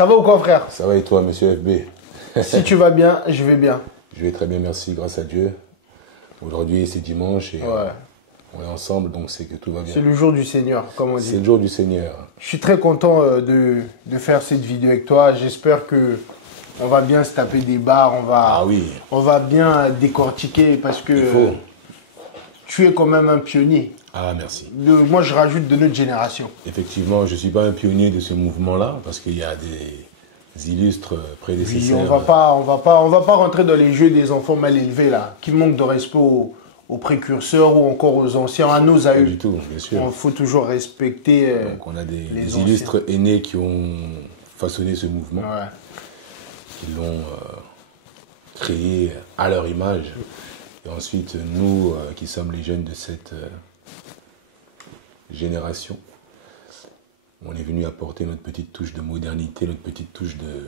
Ça va ou quoi, frère? Ça va et toi, monsieur FB? Si tu vas bien, je vais bien. Je vais très bien, merci, grâce à Dieu. Aujourd'hui, c'est dimanche et Ouais. on est ensemble, donc c'est que tout va bien. C'est le jour du Seigneur, comme on dit. C'est le jour du Seigneur. Je suis très content de faire cette vidéo avec toi. J'espère que on va bien se taper des barres, Ah oui, on va bien décortiquer parce que il faut. tu es quand même un pionnier. Ah, merci. Moi, je rajoute de notre génération. Effectivement, je ne suis pas un pionnier de ce mouvement-là, parce qu'il y a des illustres Oui, prédécesseurs. on va pas rentrer dans les jeux des enfants mal élevés là, qui manquent de respect aux précurseurs ou encore aux anciens, à nos Pas aïeux. du tout, bien sûr. Il faut toujours respecter. Donc on a les des anciens. illustres aînés qui ont façonné ce mouvement, Ouais. qui l'ont créé à leur image. Et ensuite, nous qui sommes les jeunes de cette génération, on est venu apporter notre petite touche de modernité, notre petite touche de,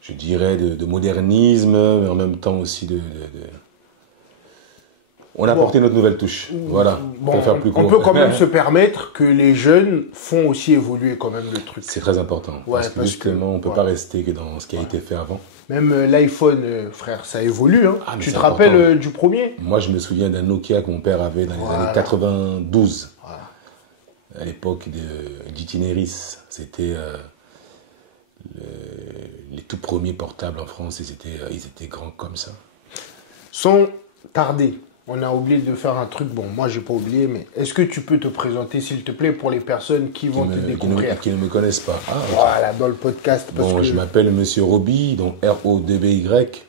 je dirais, de modernisme, mais en même temps aussi on a apporté notre nouvelle touche. Voilà, Bon, pour faire plus court. on peut quand même se permettre que les jeunes font aussi évoluer quand même le truc. C'est très important, Ouais, parce que parce justement, on ne peut ouais. pas rester que dans ce qui a été fait avant. Même l'iPhone, frère, ça évolue. Hein. Ah, mais Tu c'est te rappelles important. du premier? Moi, je me souviens d'un Nokia que mon père avait dans les années 92. Voilà. À l'époque d'Itineris. C'était les tout premiers portables en France. Ils étaient grands comme ça. Sans tarder, on a oublié de faire un truc. Bon, moi, j'ai pas oublié, mais est-ce que tu peux te présenter, s'il te plaît, pour les personnes qui vont te découvrir? Qui ne me connaissent pas. Ah, ok. Voilà, dans le podcast. Parce Bon, que... je m'appelle Monsieur Roby, donc R-O-D-B-Y.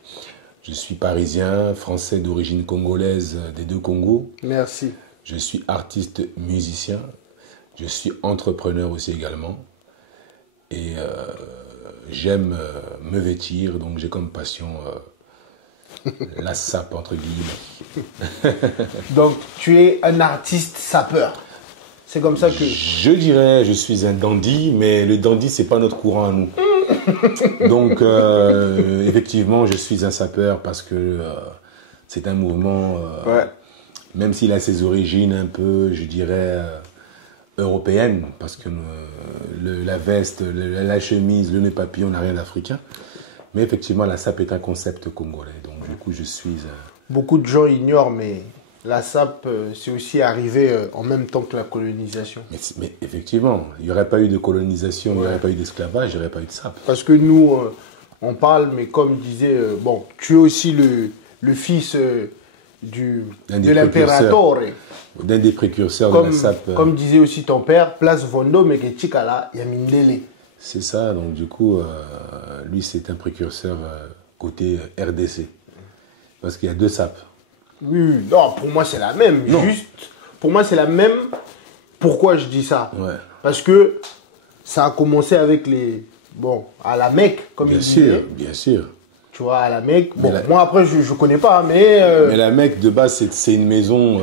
Je suis parisien, français d'origine congolaise des deux Congos. Merci. Je suis artiste musicien. Je suis entrepreneur aussi également. Et j'aime me vêtir, donc j'ai comme passion la sape, entre guillemets. Donc, tu es un artiste sapeur. C'est comme ça que... Je dirais, je suis un dandy, mais le dandy, c'est pas notre courant à nous. Donc, effectivement, je suis un sapeur parce que c'est un mouvement, Ouais. même s'il a ses origines un peu, je dirais, européennes, parce que la veste, la chemise, le nœud papillon n'a rien d'africain. Mais effectivement, la sape est un concept congolais. Donc, du coup, je suis... Beaucoup de gens ignorent, mais la sape, c'est aussi arrivé en même temps que la colonisation. Mais effectivement, il n'y aurait pas eu de colonisation, il n'y aurait pas eu d'esclavage, il n'y aurait pas eu de sape. Parce que nous, on parle, mais comme disait, bon, tu es aussi le fils de l'impérator. D'un des précurseurs de la sape. Comme disait aussi ton père, place Vondo, mais que Chikala, Yamindele. C'est ça, donc du coup, lui c'est un précurseur côté RDC. Parce qu'il y a deux sapes. Oui, non, pour moi c'est la même. Non. Juste, pour moi c'est la même. Pourquoi je dis ça? Ouais. Parce que ça a commencé avec les... Bon, à la Mecque, comme il Bien disait. sûr, bien sûr. Tu vois, à la Mecque. Bon, Mais moi après je connais pas, mais... Mais la Mecque de base c'est une maison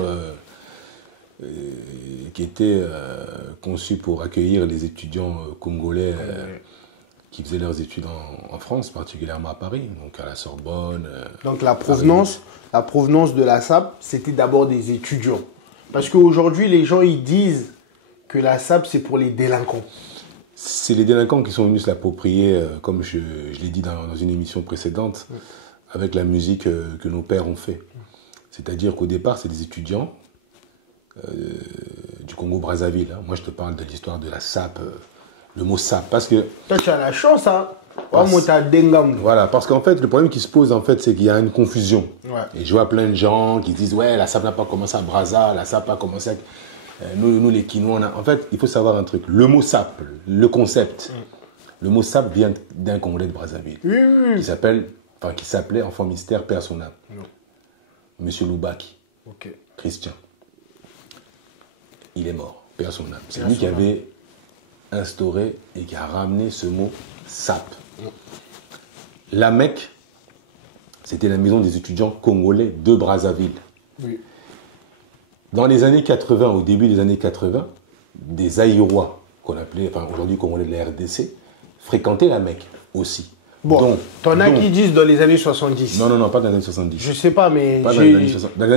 qui était conçue pour accueillir les étudiants congolais qui faisaient leurs études en France, particulièrement à Paris, donc à la Sorbonne. Donc la provenance de la SAP, c'était d'abord des étudiants. Parce qu'aujourd'hui, les gens, ils disent que la SAP, c'est pour les délinquants. C'est les délinquants qui sont venus se l'approprier, comme je l'ai dit dans une émission précédente, avec la musique que nos pères ont fait. C'est-à-dire qu'au départ, c'est des étudiants du Congo-Brazzaville. Hein. Moi, je te parle de l'histoire de la SAP, le mot SAP, parce que... Toi, tu as la chance, hein. Moi, tu as Dengam. Voilà, parce qu'en fait, le problème qui se pose, en fait, c'est qu'il y a une confusion. Ouais. Et je vois plein de gens qui disent, ouais, la SAP n'a pas commencé à Brazza, la SAP a commencé à... Nous, les Kinois, en fait, il faut savoir un truc. Le mot SAP, le concept, le mot SAP vient d'un Congolais de Brazzaville. Oui. Qui s'appelait Enfant Mystère, Père son âme. Monsieur Loubaki. Ok. Christian. Il est mort, Père son âme. C'est lui qui avait instauré et qui a ramené ce mot SAP. La Mecque, c'était la maison des étudiants congolais de Brazzaville. Oui. Dans les années 80, au début des années 80, des Aïrois, qu'on appelait, enfin aujourd'hui congolais de la RDC, fréquentaient la Mecque aussi. Bon, t'en as qui disent dans les années 70. Non, non, non, pas dans les années 70. Je sais pas, mais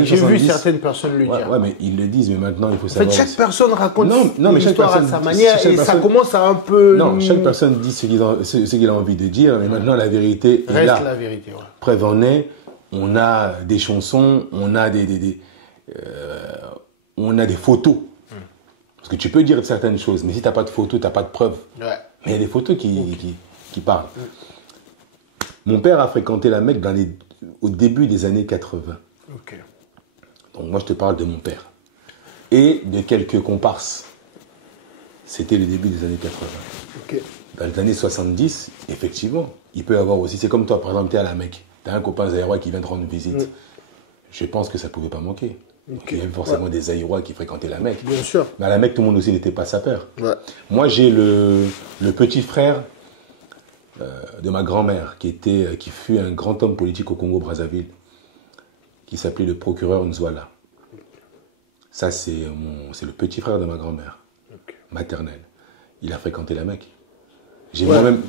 j'ai vu certaines personnes le dire. Ouais, mais ils le disent, mais maintenant, il faut savoir... En fait, chaque personne raconte une histoire à sa manière et ça commence à un peu... Non, chaque personne dit ce qu'il a envie de dire, mais maintenant, la vérité est là. Reste la vérité, ouais. Preuve en est, on a des chansons, on a on a des photos. Parce que tu peux dire certaines choses, mais si tu n'as pas de photos, tu n'as pas de preuves. Ouais. Mais il y a des photos qui parlent. Mon père a fréquenté la Mecque au début des années 80. Okay. Donc moi, je te parle de mon père. Et de quelques comparses. C'était le début des années 80. Okay. Dans les années 70, effectivement, il peut y avoir aussi... C'est comme toi, par exemple, tu es à la Mecque. Tu as un copain zaïrois qui vient te rendre visite. Je pense que ça ne pouvait pas manquer. Donc, il y avait forcément des Zaïrois qui fréquentaient la Mecque. Bien sûr. Mais à la Mecque, tout le monde aussi n'était pas sapeur. Ouais. Moi, j'ai le petit frère de ma grand-mère qui fut un grand homme politique au Congo-Brazzaville, qui s'appelait le procureur Nzouala. Ça, c'est le petit frère de ma grand-mère, maternelle. Il a fréquenté la Mecque. J'ai moi-même,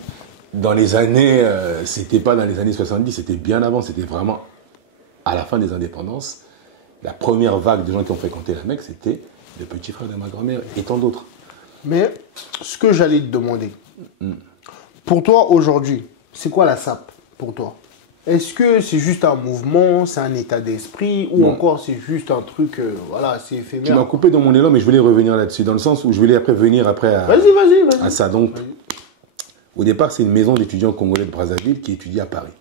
dans les années, c'était pas dans les années 70, c'était bien avant, c'était vraiment à la fin des indépendances. La première vague de gens qui ont fréquenté la Mecque, c'était le petit frère de ma grand-mère et tant d'autres. Mais ce que j'allais te demander, pour toi aujourd'hui, c'est quoi la SAP pour toi? Est-ce que c'est juste un mouvement, c'est un état d'esprit ou encore c'est juste un truc, voilà, c'est éphémère? Tu m'as coupé dans mon élan, mais je voulais revenir là-dessus, dans le sens où je voulais revenir après à ça. Donc, au départ, c'est une maison d'étudiants congolais de Brazzaville qui étudie à Paris.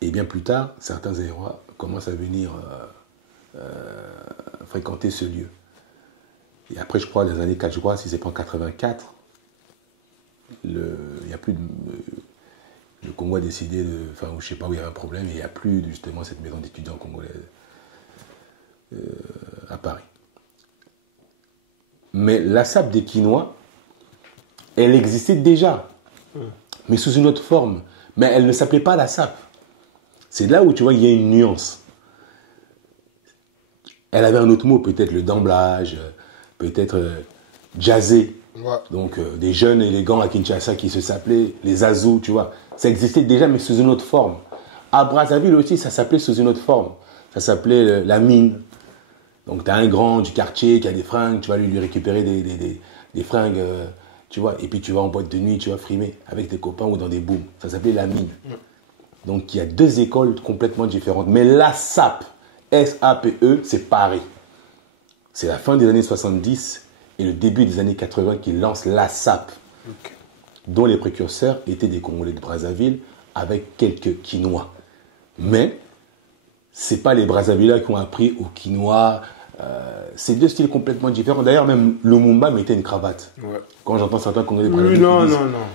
Et bien plus tard, certains Zaïrois commencent à venir fréquenter ce lieu. Et après, je crois, dans les années 4, je crois, si c'est pas en 84, il n'y a plus de... le Congo a décidé de... Enfin, je ne sais pas où il y avait un problème, et il n'y a plus justement cette maison d'étudiants congolais à Paris. Mais la SAP des Quinois, elle existait déjà, mais sous une autre forme. Mais elle ne s'appelait pas la SAP. C'est là où tu vois, il y a une nuance. Elle avait un autre mot, peut-être le damblage, peut-être jazzé. Ouais. Donc des jeunes élégants à Kinshasa qui se s'appelaient les Azous, tu vois. Ça existait déjà, mais sous une autre forme. À Brazzaville aussi, ça s'appelait sous une autre forme. Ça s'appelait la mine. Donc tu as un grand du quartier qui a des fringues, tu vas lui récupérer des fringues, tu vois. Et puis tu vas en boîte de nuit, tu vas frimer avec tes copains ou dans des booms. Ça s'appelait la mine. Donc il y a deux écoles complètement différentes. Mais la SAP, S-A-P-E, c'est Paris. C'est la fin des années 70 et le début des années 80 qui lance la SAP, dont les précurseurs étaient des Congolais de Brazzaville avec quelques Quinois. Mais ce n'est pas les Brazzavillois qui ont appris aux Quinois. C'est deux styles complètement différents. D'ailleurs, même Lumumba mettait une cravate. Ouais. Quand j'entends certains Congolais de Brazzaville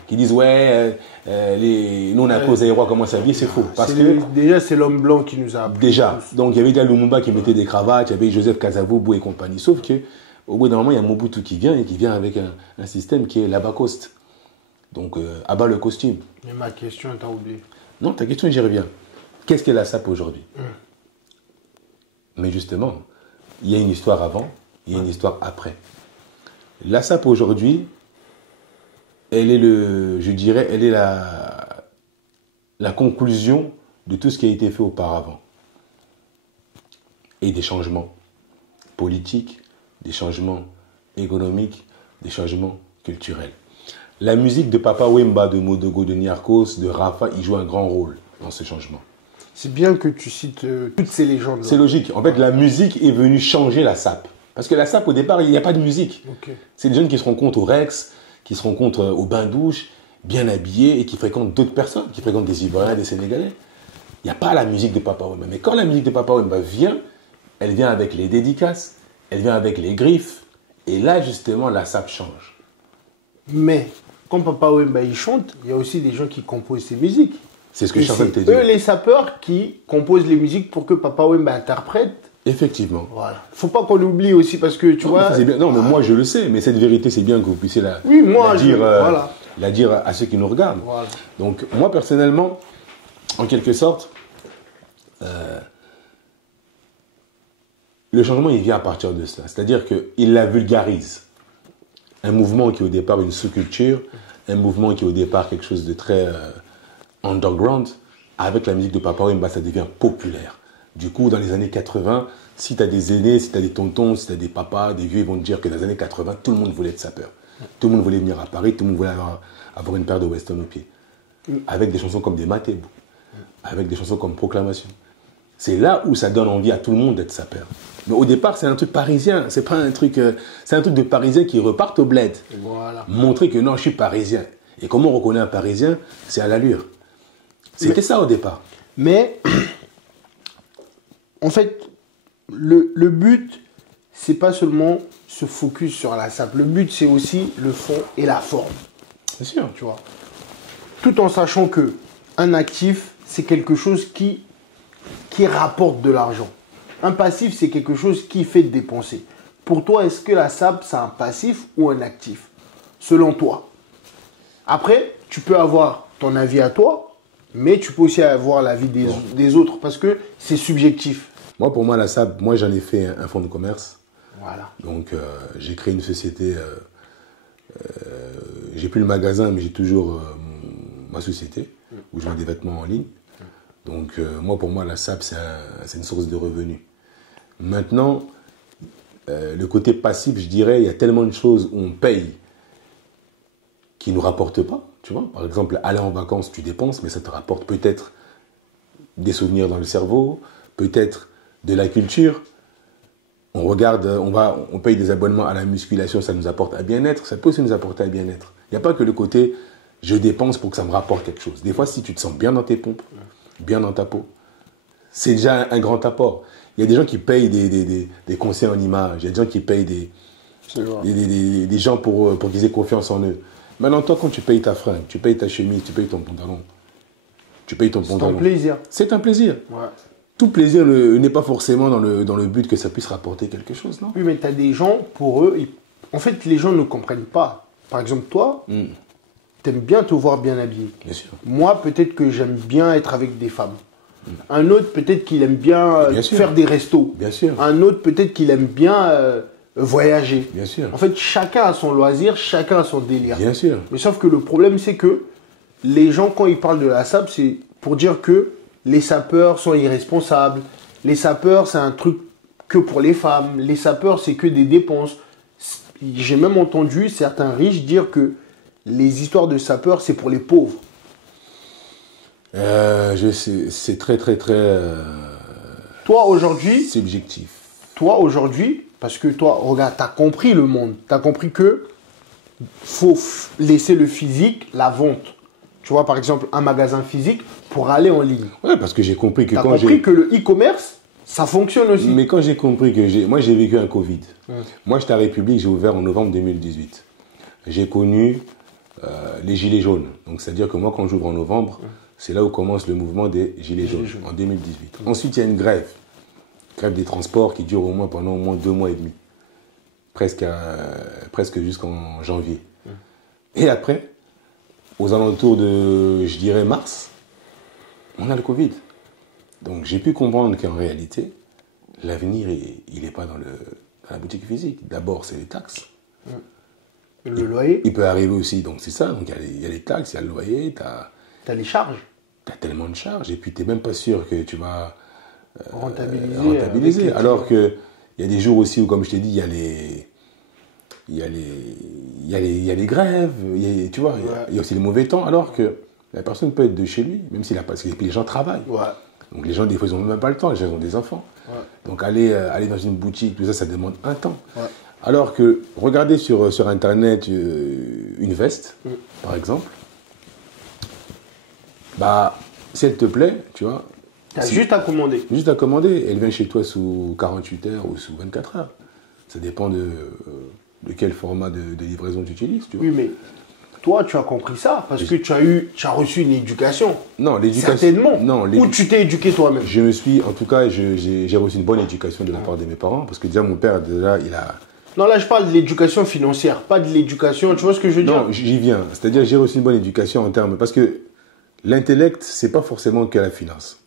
qui disent ouais, nous on a causé les rois comment ça vit, c'est faux. Parce que déjà, c'est l'homme blanc qui nous a appris. Déjà. Donc il y avait déjà Lumumba qui mettait des cravates, il y avait Joseph Kasavubu et compagnie. Sauf que au bout d'un moment, il y a Mobutu qui vient et qui vient avec un système qui est l'Abacoste. Donc abat le costume. Mais ma question, t'as oublié. Non, ta question, j'y reviens. Qu'est-ce qu'est la SAP aujourd'hui? Mais justement, il y a une histoire avant, il y a une histoire après. La SAP aujourd'hui, elle est elle est la conclusion de tout ce qui a été fait auparavant. Et des changements politiques, des changements économiques, des changements culturels. La musique de Papa Wemba, de Modogo, de Niarchos, de Rafa, il joue un grand rôle dans ce changement. C'est bien que tu cites toutes ces légendes. C'est logique. En fait, la musique est venue changer la SAP. Parce que la SAP, au départ, il n'y a pas de musique. C'est des jeunes qui se rencontrent au Rex, qui se rencontrent au bain-douche, bien habillés, et qui fréquentent d'autres personnes, qui fréquentent des Ivoiriens, des Sénégalais. Il n'y a pas la musique de Papa Wemba. Mais quand la musique de Papa Wemba vient, elle vient avec les dédicaces, elle vient avec les griffes, et là, justement, la SAP change. Mais, quand Papa Wemba il chante, il y a aussi des gens qui composent ses musiques. C'est ce que je suis en train de te dire. Eux, les sapeurs, qui composent les musiques pour que Papa Wemba interprète. Effectivement. Voilà. Faut pas qu'on oublie aussi parce que tu vois. Mais bien. Non, mais moi je le sais, mais cette vérité, c'est bien que vous puissiez la dire à ceux qui nous regardent. Voilà. Donc, moi personnellement, en quelque sorte, le changement, il vient à partir de cela. C'est-à-dire qu'il la vulgarise. Un mouvement qui est au départ une sous-culture, un mouvement qui est au départ quelque chose de très underground, avec la musique de Papa Wemba, ça devient populaire. Du coup, dans les années 80, si tu as des aînés, si tu as des tontons, si tu as des papas, des vieux, ils vont te dire que dans les années 80, tout le monde voulait être sapeur. Tout le monde voulait venir à Paris, tout le monde voulait avoir une paire de Weston au pied. Avec des chansons comme des Matébou, avec des chansons comme Proclamation. C'est là où ça donne envie à tout le monde d'être sapeur. Mais au départ, c'est un truc parisien. C'est pas un truc, c'est un truc de Parisiens qui repartent au bled. Voilà. Montrer que non, je suis parisien. Et comment on reconnaît un Parisien? C'est à l'allure. C'était ça au départ. Mais, en fait, le but, c'est pas seulement se focus sur la sape. Le but, c'est aussi le fond et la forme. C'est sûr. Tu vois. Tout en sachant que un actif, c'est quelque chose qui rapporte de l'argent. Un passif, c'est quelque chose qui fait dépenser. Pour toi, est-ce que la sape, c'est un passif ou un actif? Selon toi. Après, tu peux avoir ton avis à toi, mais tu peux aussi avoir l'avis des autres parce que c'est subjectif. Moi, pour moi, la sape, moi, j'en ai fait un fonds de commerce. Voilà. Donc, j'ai créé une société. J'ai plus le magasin, mais j'ai toujours ma société où je vends des vêtements en ligne. Donc, moi, pour moi, la SAP, c'est une source de revenus. Maintenant, le côté passif, je dirais, il y a tellement de choses où on paye qui ne nous rapportent pas. Tu vois, par exemple, aller en vacances, tu dépenses, mais ça te rapporte peut-être des souvenirs dans le cerveau, peut-être de la culture. On regarde, on paye des abonnements à la musculation, ça nous apporte à bien-être. Ça peut aussi nous apporter à bien-être. Il n'y a pas que le côté je dépense pour que ça me rapporte quelque chose. Des fois, si tu te sens bien dans tes pompes, bien dans ta peau, c'est déjà un grand apport. Il y a des gens qui payent des conseils en images. Il y a des gens qui payent des gens pour qu'ils aient confiance en eux. Maintenant, toi, quand tu payes ta fringue, tu payes ta chemise, tu payes ton pantalon, C'est un plaisir. C'est un plaisir. Ouais. Tout plaisir n'est pas forcément dans le but que ça puisse rapporter quelque chose, non? Oui, mais tu as des gens, pour eux, en fait, les gens ne comprennent pas. Par exemple, toi, tu aimes bien te voir bien habillé. Bien sûr. Moi, peut-être que j'aime bien être avec des femmes. Un autre, peut-être qu'il aime bien, faire des restos. Bien sûr. Un autre, peut-être qu'il aime bien voyager. Bien sûr. En fait, chacun a son loisir, chacun a son délire. Bien sûr. Mais sauf que le problème, c'est que les gens, quand ils parlent de la sape, c'est pour dire que les sapeurs sont irresponsables. Les sapeurs, c'est un truc que pour les femmes. Les sapeurs, c'est que des dépenses. J'ai même entendu certains riches dire que les histoires de sapeurs, c'est pour les pauvres. C'est très, très, très Toi, aujourd'hui, subjectif. parce que toi, regarde, tu as compris le monde. Tu as compris que faut laisser le physique, la vente. Tu vois, par exemple, un magasin physique pour aller en ligne. Ouais, parce que j'ai compris que Tu as compris que le e-commerce, ça fonctionne aussi. Mais quand j'ai compris que moi, j'ai vécu un Covid. Moi, j'étais à République, j'ai ouvert en novembre 2018. J'ai connu les Gilets jaunes. Donc, c'est-à-dire que moi, quand j'ouvre en novembre, c'est là où commence le mouvement des Gilets jaunes, en 2018. Ensuite, il y a une grève des transports qui dure pendant au moins 2 mois et demi. Presque jusqu'en janvier. Et après, aux alentours de, je dirais, mars, on a le Covid. Donc, j'ai pu comprendre qu'en réalité, l'avenir, il n'est pas dans la boutique physique. D'abord, c'est les taxes. Le loyer. Il peut arriver aussi, donc c'est ça. Donc, il y a les taxes, il y a le loyer, tu as les charges. Tu as tellement de charges. Et puis, tu n'es même pas sûr que tu vas rentabiliser. Alors qu'il y a des jours aussi où, comme je t'ai dit, il y a les grèves, tu vois, il y a aussi les mauvais temps, alors que la personne peut être de chez lui, même s'il n'a pas... Et puis les gens travaillent. Ouais. Donc les gens, des fois, ils n'ont même pas le temps, les gens ont des enfants. Ouais. Donc aller dans une boutique, tout ça, ça demande un temps. Ouais. Alors que, regardez sur Internet une veste, par exemple, si elle te plaît, tu vois... Tu as juste à commander. Juste à commander. Elle vient chez toi sous 48 heures ou sous 24 heures. Ça dépend de quel format de livraison tu utilises. Tu vois. Oui, mais toi, tu as compris ça parce que tu as reçu une éducation. Non, l'éducation. Certainement. Non, ou tu t'es éduqué toi-même. En tout cas, j'ai reçu une bonne éducation de la part de mes parents parce que déjà, mon père, il a... Non, là, je parle de l'éducation financière, pas de l'éducation. Tu vois ce que je veux dire? Non, j'y viens. C'est-à-dire, j'ai reçu une bonne éducation en termes... Parce que l'intellect, c'est pas forcément que la finance.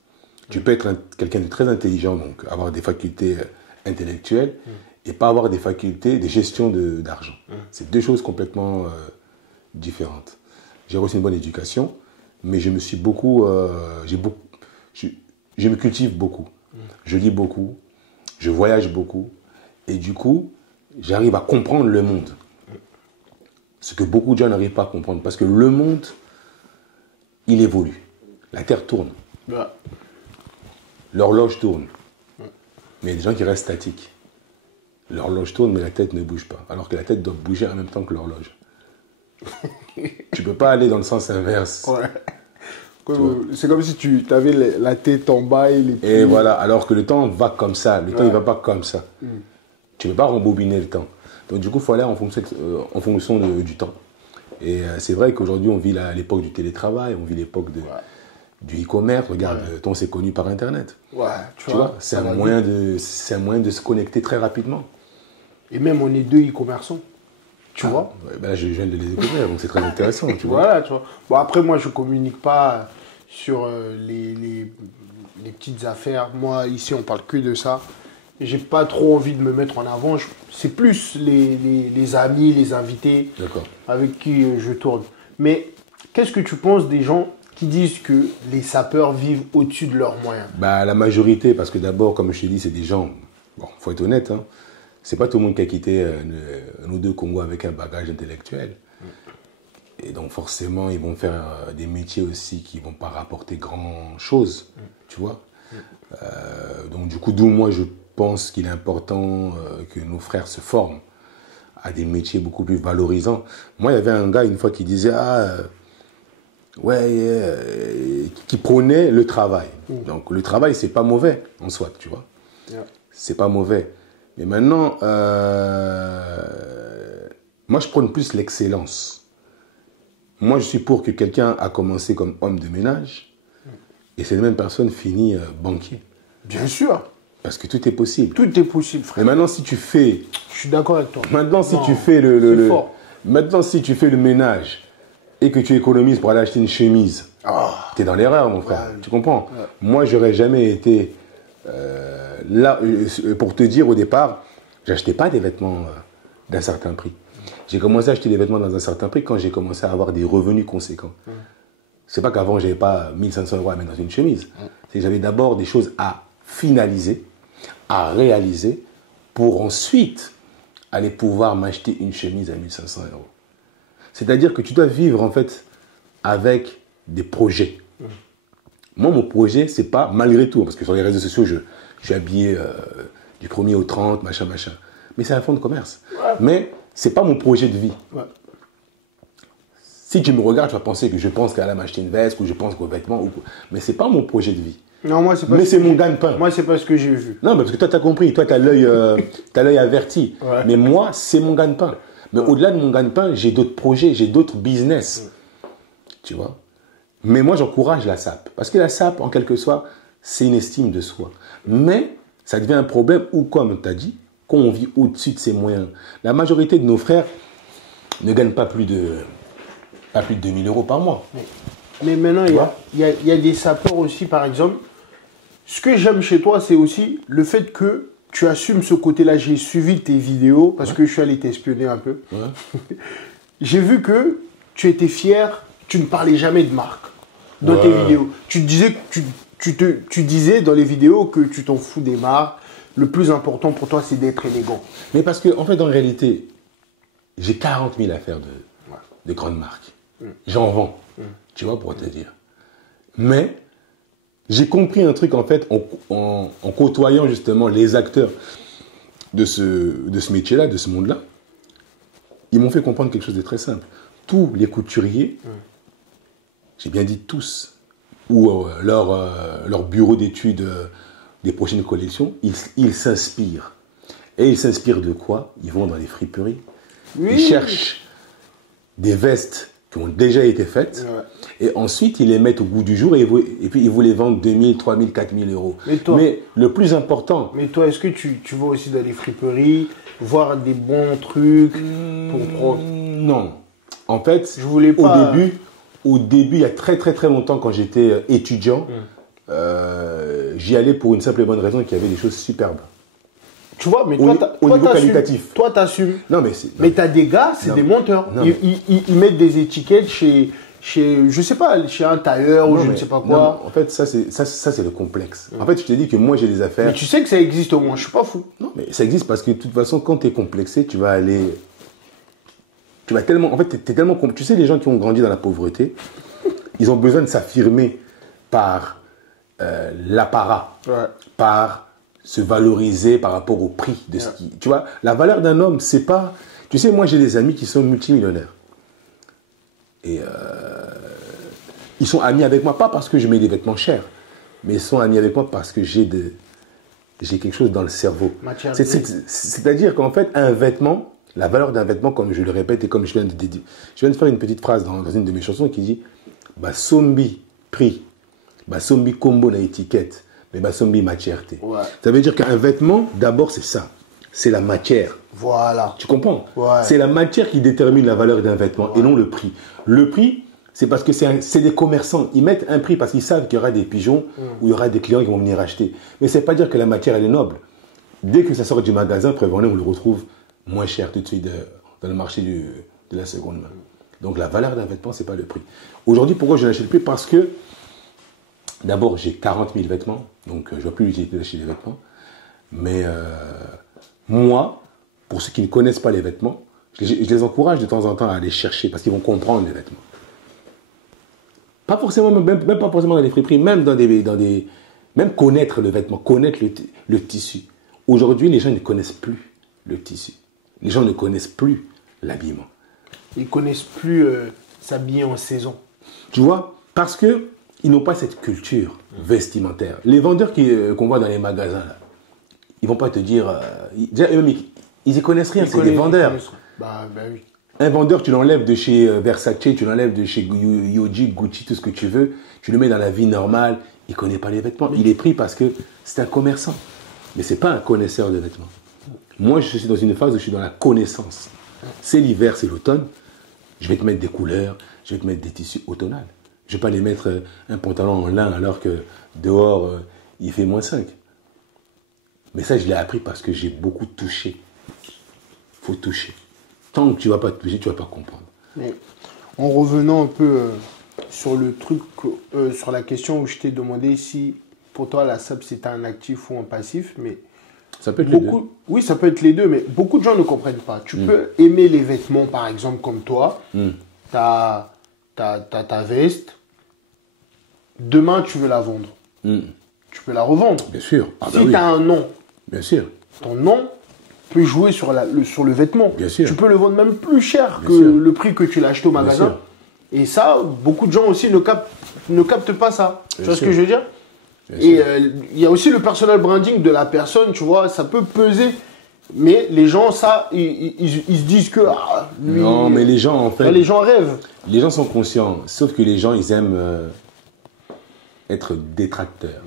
Tu peux être quelqu'un de très intelligent, donc avoir des facultés intellectuelles, et pas avoir des facultés de gestion d'argent. C'est deux choses complètement différentes. j'ai reçu une bonne éducation, mais je me suis beaucoup, je me cultive beaucoup. Je lis beaucoup, je voyage beaucoup, et du coup, j'arrive à comprendre le monde. Ce que beaucoup de gens n'arrivent pas à comprendre, parce que le monde, il évolue. La Terre tourne. Ouais. L'horloge tourne. Mais il y a des gens qui restent statiques. L'horloge tourne, mais la tête ne bouge pas. Alors que la tête doit bouger en même temps que l'horloge. Tu ne peux pas aller dans le sens inverse. Ouais. C'est comme si tu avais la tête en bas et les pieds. Et voilà, alors que le temps va comme ça. Le temps, il ne va pas comme ça. Tu ne peux pas rembobiner le temps. Donc du coup, il faut aller en fonction du temps. Et c'est vrai qu'aujourd'hui, on vit l'époque du télétravail, on vit l'époque du e-commerce. Regarde, on s'est connu par Internet. Ouais, tu vois, c'est un moyen de se connecter très rapidement. Et même, on est deux e-commerçants. Tu vois, ouais, ben là, je viens de les découvrir, donc c'est très intéressant. Tu vois. Voilà, tu vois. Bon, après, moi, je ne communique pas sur les petites affaires. Moi, ici, on parle que de ça. J'ai pas trop envie de me mettre en avant. C'est plus les amis, les invités avec qui je tourne. Mais qu'est-ce que tu penses des gens qui disent que les sapeurs vivent au-dessus de leurs moyens? Bah, la majorité, parce que d'abord, comme je t'ai dit, c'est des gens, bon, il faut être honnête, hein, c'est pas tout le monde qui a quitté nous deux Congo avec un bagage intellectuel. Et donc forcément, ils vont faire des métiers aussi qui ne vont pas rapporter grand-chose, tu vois. Donc du coup, d'où moi, je pense qu'il est important que nos frères se forment à des métiers beaucoup plus valorisants. Moi, il y avait un gars une fois qui disait qui prônait le travail. Donc le travail, c'est pas mauvais en soi, tu vois. C'est pas mauvais. Mais maintenant, moi, je prône plus l'excellence. Moi, je suis pour que quelqu'un a commencé comme homme de ménage et cette même personne finit banquier. Bien sûr. Parce que tout est possible. Tout est possible, frère. Mais maintenant, si tu fais... Je suis d'accord avec toi. Maintenant, si tu fais maintenant, si tu fais le ménage et que tu économises pour aller acheter une chemise, tu es dans l'erreur, mon frère. Tu comprends? Moi, j'aurais jamais été... là, pour te dire, au départ, j'achetais pas des vêtements d'un certain prix. J'ai commencé à acheter des vêtements dans un certain prix quand j'ai commencé à avoir des revenus conséquents. C'est pas qu'avant, j'avais pas 1500 € à mettre dans une chemise. C'est que j'avais d'abord des choses à finaliser, à réaliser, pour ensuite aller pouvoir m'acheter une chemise à 1500 €. C'est-à-dire que tu dois vivre, en fait, avec des projets. Moi, mon projet, c'est pas, malgré tout, parce que sur les réseaux sociaux, je suis habillé du 1er au 30, machin. Mais c'est un fonds de commerce. Mais c'est pas mon projet de vie. Si tu me regardes, tu vas penser que je pense qu'elle va m'acheter une veste, ou je pense qu'aux vêtements, mais c'est pas mon projet de vie. Non, moi, c'est pas. Mais c'est mon gagne-pain. Moi, c'est pas ce que j'ai vu. Non, parce que toi, tu as compris. Toi, tu as l'œil averti. Mais moi, c'est mon gagne-pain. Mais au-delà de mon gagne-pain, j'ai d'autres projets, j'ai d'autres business. Tu vois? Mais moi, j'encourage la SAP. Parce que la SAP, en quelque sorte, c'est une estime de soi. Mais ça devient un problème où, comme tu as dit, quand on vit au-dessus de ses moyens. La majorité de nos frères ne gagnent pas plus de 2000 € par mois. Mais maintenant, il y a des sapeurs aussi, par exemple. Ce que j'aime chez toi, c'est aussi le fait que tu assumes ce côté-là. J'ai suivi tes vidéos parce que je suis allé t'espionner un peu. J'ai vu que tu étais fier, tu ne parlais jamais de marque dans tes vidéos. Tu disais dans les vidéos que tu t'en fous des marques. Le plus important pour toi, c'est d'être élégant. Mais parce que, en fait, en réalité, j'ai 40 000 affaires de grandes marques. J'en vends, tu vois, pour te dire. Mais j'ai compris un truc, en fait, en côtoyant justement les acteurs de ce métier-là, de ce monde-là. Ils m'ont fait comprendre quelque chose de très simple. Tous les couturiers, j'ai bien dit tous, ou leur bureau d'études des prochaines collections, ils s'inspirent. Et ils s'inspirent de quoi? Ils vont dans les friperies. Ils cherchent des vestes qui ont déjà été faites. Et ensuite, ils les mettent au goût du jour et puis ils vous les vendent 2000, 3000, 4000 €. Mais le plus important... Mais toi, est-ce que tu vas aussi dans les friperies, voir des bons trucs pour prendre... Non. En fait, je voulais pas... au début, il y a très très très longtemps, quand j'étais étudiant, j'y allais pour une simple et bonne raison qu'il y avait des choses superbes. Tu vois, mais au niveau qualitatif. Toi, t'assumes. Non, mais t'as des gars, c'est des monteurs. Ils mettent des étiquettes chez je sais pas, chez un tailleur ou je ne sais pas quoi. Non, en fait, ça c'est le complexe. En fait, je te dis que moi, j'ai des affaires. Mais tu sais que ça existe au moins, je suis pas fou. Non, mais ça existe parce que de toute façon, quand tu es complexé, tu vas aller. Tu vas tellement. En fait, t'es tellement. Tu sais, les gens qui ont grandi dans la pauvreté, ils ont besoin de s'affirmer par l'apparat, par se valoriser par rapport au prix de ce qui. Tu vois, la valeur d'un homme, c'est pas. Tu sais, moi, j'ai des amis qui sont multimillionnaires. Et ils sont amis avec moi, pas parce que je mets des vêtements chers, mais ils sont amis avec moi parce que j'ai quelque chose dans le cerveau. C'est-à-dire qu'en fait, un vêtement, la valeur d'un vêtement, comme je le répète et comme je viens de faire une petite phrase dans une de mes chansons qui dit « Basombi prix, basombi combo na étiquette, mais basombi matière. » Ça veut dire qu'un vêtement, d'abord, c'est ça. C'est la matière. Voilà. Tu comprends? C'est la matière qui détermine la valeur d'un vêtement et non le prix. Le prix, c'est parce que c'est des commerçants. Ils mettent un prix parce qu'ils savent qu'il y aura des pigeons ou il y aura des clients qui vont venir acheter. Mais ce n'est pas dire que la matière, elle est noble. Dès que ça sort du magasin, prévenez, on le retrouve moins cher tout de suite dans le marché de la seconde main. Donc la valeur d'un vêtement, ce n'est pas le prix. Aujourd'hui, pourquoi je n'achète plus? Parce que, d'abord, j'ai 40 000 vêtements. Donc je ne vois plus l'utilité d'acheter des vêtements. Mais moi, pour ceux qui ne connaissent pas les vêtements, je les encourage de temps en temps à aller chercher parce qu'ils vont comprendre les vêtements. Pas forcément, même pas forcément dans les friperies, même même connaître le vêtement, connaître le tissu. Aujourd'hui, les gens ne connaissent plus le tissu. Les gens ne connaissent plus l'habillement. Ils ne connaissent plus s'habiller en saison. Tu vois, parce qu'ils n'ont pas cette culture vestimentaire. Les vendeurs qu'on voit dans les magasins, là, ils ne vont pas te dire... déjà, eux-mêmes, ils n'y connaissent rien, c'est des vendeurs. Bah oui. Un vendeur, tu l'enlèves de chez Versace, tu l'enlèves de chez Yoji, Gucci, tout ce que tu veux. Tu le mets dans la vie normale, il ne connaît pas les vêtements. Il est pris parce que c'est un commerçant. Mais ce n'est pas un connaisseur de vêtements. Moi, je suis dans une phase où je suis dans la connaissance. C'est l'hiver, c'est l'automne. Je vais te mettre des couleurs, je vais te mettre des tissus automnales. Je ne vais pas les mettre un pantalon en lin alors que dehors, il fait -5. Mais ça, je l'ai appris parce que j'ai beaucoup touché. Il faut toucher. Tant que tu ne vas pas toucher, tu ne vas pas comprendre. Mais en revenant un peu sur le truc, sur la question où je t'ai demandé si pour toi la SAP c'était un actif ou un passif, mais ça peut être les deux. Oui, ça peut être les deux, mais beaucoup de gens ne comprennent pas. Tu peux aimer les vêtements, par exemple, comme toi. T'as ta veste. Demain, tu veux la vendre. Tu peux la revendre. Bien sûr. Si tu as un nom. Bien sûr. Ton nom peut jouer sur le vêtement. Bien sûr. Tu peux le vendre même plus cher que le prix que tu l'as acheté au magasin. Et ça, beaucoup de gens aussi ne captent pas ça. Tu vois ce que je veux dire? Et il y a aussi le personal branding de la personne, tu vois, ça peut peser. Mais les gens, ça, ils se disent que lui... Non, mais les gens, en fait... les gens rêvent. Les gens sont conscients, sauf que les gens, ils aiment être détracteurs.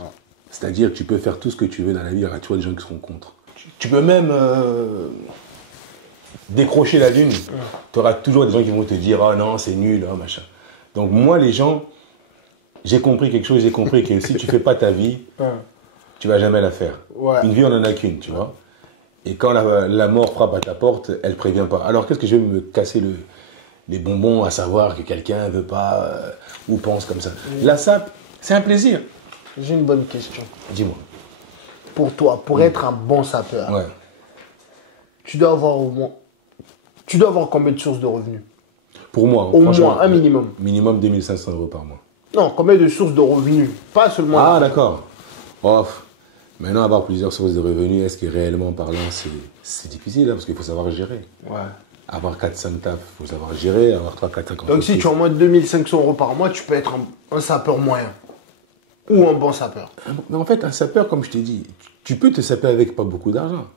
C'est-à-dire que tu peux faire tout ce que tu veux dans la vie, il y aura toujours des gens qui seront contre. Tu peux même décrocher la lune. Tu auras toujours des gens qui vont te dire « Ah non, c'est nul, oh, machin ». Donc moi, les gens... J'ai compris quelque chose, j'ai compris que si tu ne fais pas ta vie, tu ne vas jamais la faire. Une vie, on n'en a qu'une, tu vois. Et quand la mort frappe à ta porte, elle ne prévient pas. Alors qu'est-ce que je vais me casser les bonbons à savoir que quelqu'un ne veut pas ou pense comme ça? La SAP, c'est un plaisir. J'ai une bonne question. Dis-moi. Pour toi, pour être un bon sapeur, tu dois avoir combien de sources de revenus? Pour moi, au moins, un minimum. Minimum 2500 € par mois. Non, combien de sources de revenus? Pas seulement... Ah, d'accord. Maintenant, avoir plusieurs sources de revenus, est-ce que réellement parlant, c'est difficile, hein, parce qu'il faut savoir gérer. Avoir 4-5 tafs, il faut savoir gérer. Avoir 3-4-5 Donc, si tu as au moins 2500 € par mois, tu peux être un sapeur moyen. Ou un bon sapeur. Mais en fait, un sapeur, comme je t'ai dit, tu peux te saper avec pas beaucoup d'argent.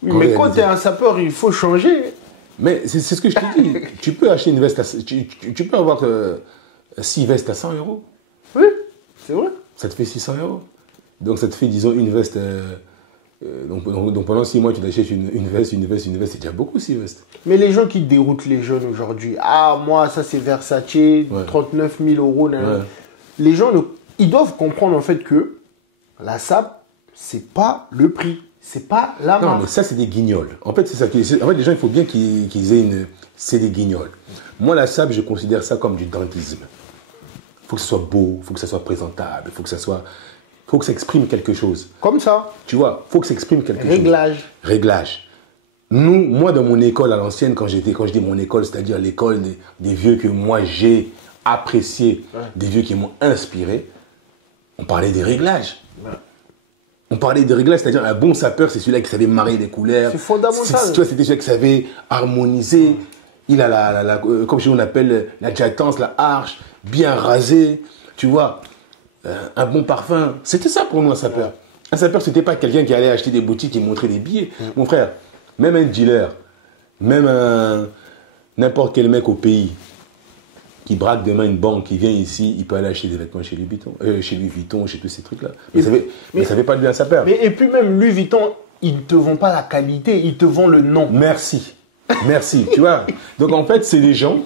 Mais quand tu es un sapeur, il faut changer. Mais c'est ce que je t'ai dit. Tu peux acheter une veste, tu peux avoir 6 vestes à 100 €. Oui, c'est vrai. Ça te fait 600 €. Donc ça te fait, disons, une veste. Donc pendant 6 mois, tu t'achètes une veste, c'est déjà beaucoup, 6 vestes. Mais les gens qui déroutent les jeunes aujourd'hui, moi, ça c'est Versace, 39 000 €. Les gens, ils doivent comprendre en fait que la SAP, c'est pas le prix. c'est pas la Non, marque. mais ça, c'est des guignols. En fait, c'est ça. En fait, les gens, il faut bien qu'ils aient une... C'est des guignols. Moi, la sable, je considère ça comme du dentisme. Il faut que ce soit beau, il faut que ça soit présentable, il faut que ça soit... faut que ça exprime quelque chose. Comme ça. Tu vois, il faut que ça exprime quelque chose. Réglage. Réglage. Moi, dans mon école à l'ancienne, quand je dis mon école, c'est-à-dire l'école des vieux que moi j'ai apprécié, des vieux qui m'ont inspiré, on parlait des réglages. Ouais. On parlait des réglages, c'est-à-dire un bon sapeur, c'est celui-là qui savait marier les couleurs. C'est fondamental. Tu vois, c'était celui qui savait harmoniser. Il a comme chez nous on appelle la jatance, la arche, bien rasé. Tu vois, un bon parfum. C'était ça pour nous un sapeur. Un sapeur, c'était pas quelqu'un qui allait acheter des boutiques et montrer des billets. Mon frère, même un dealer, même n'importe quel mec au pays qui braque demain une banque, qui vient ici, il peut aller acheter des vêtements chez Louis Vuitton, chez tous ces trucs-là. Mais ça fait pas de lui un sapeur. Et puis même Louis Vuitton, ils ne te vendent pas la qualité, ils te vendent le nom. Merci. Merci. Tu vois. Donc en fait, c'est les gens,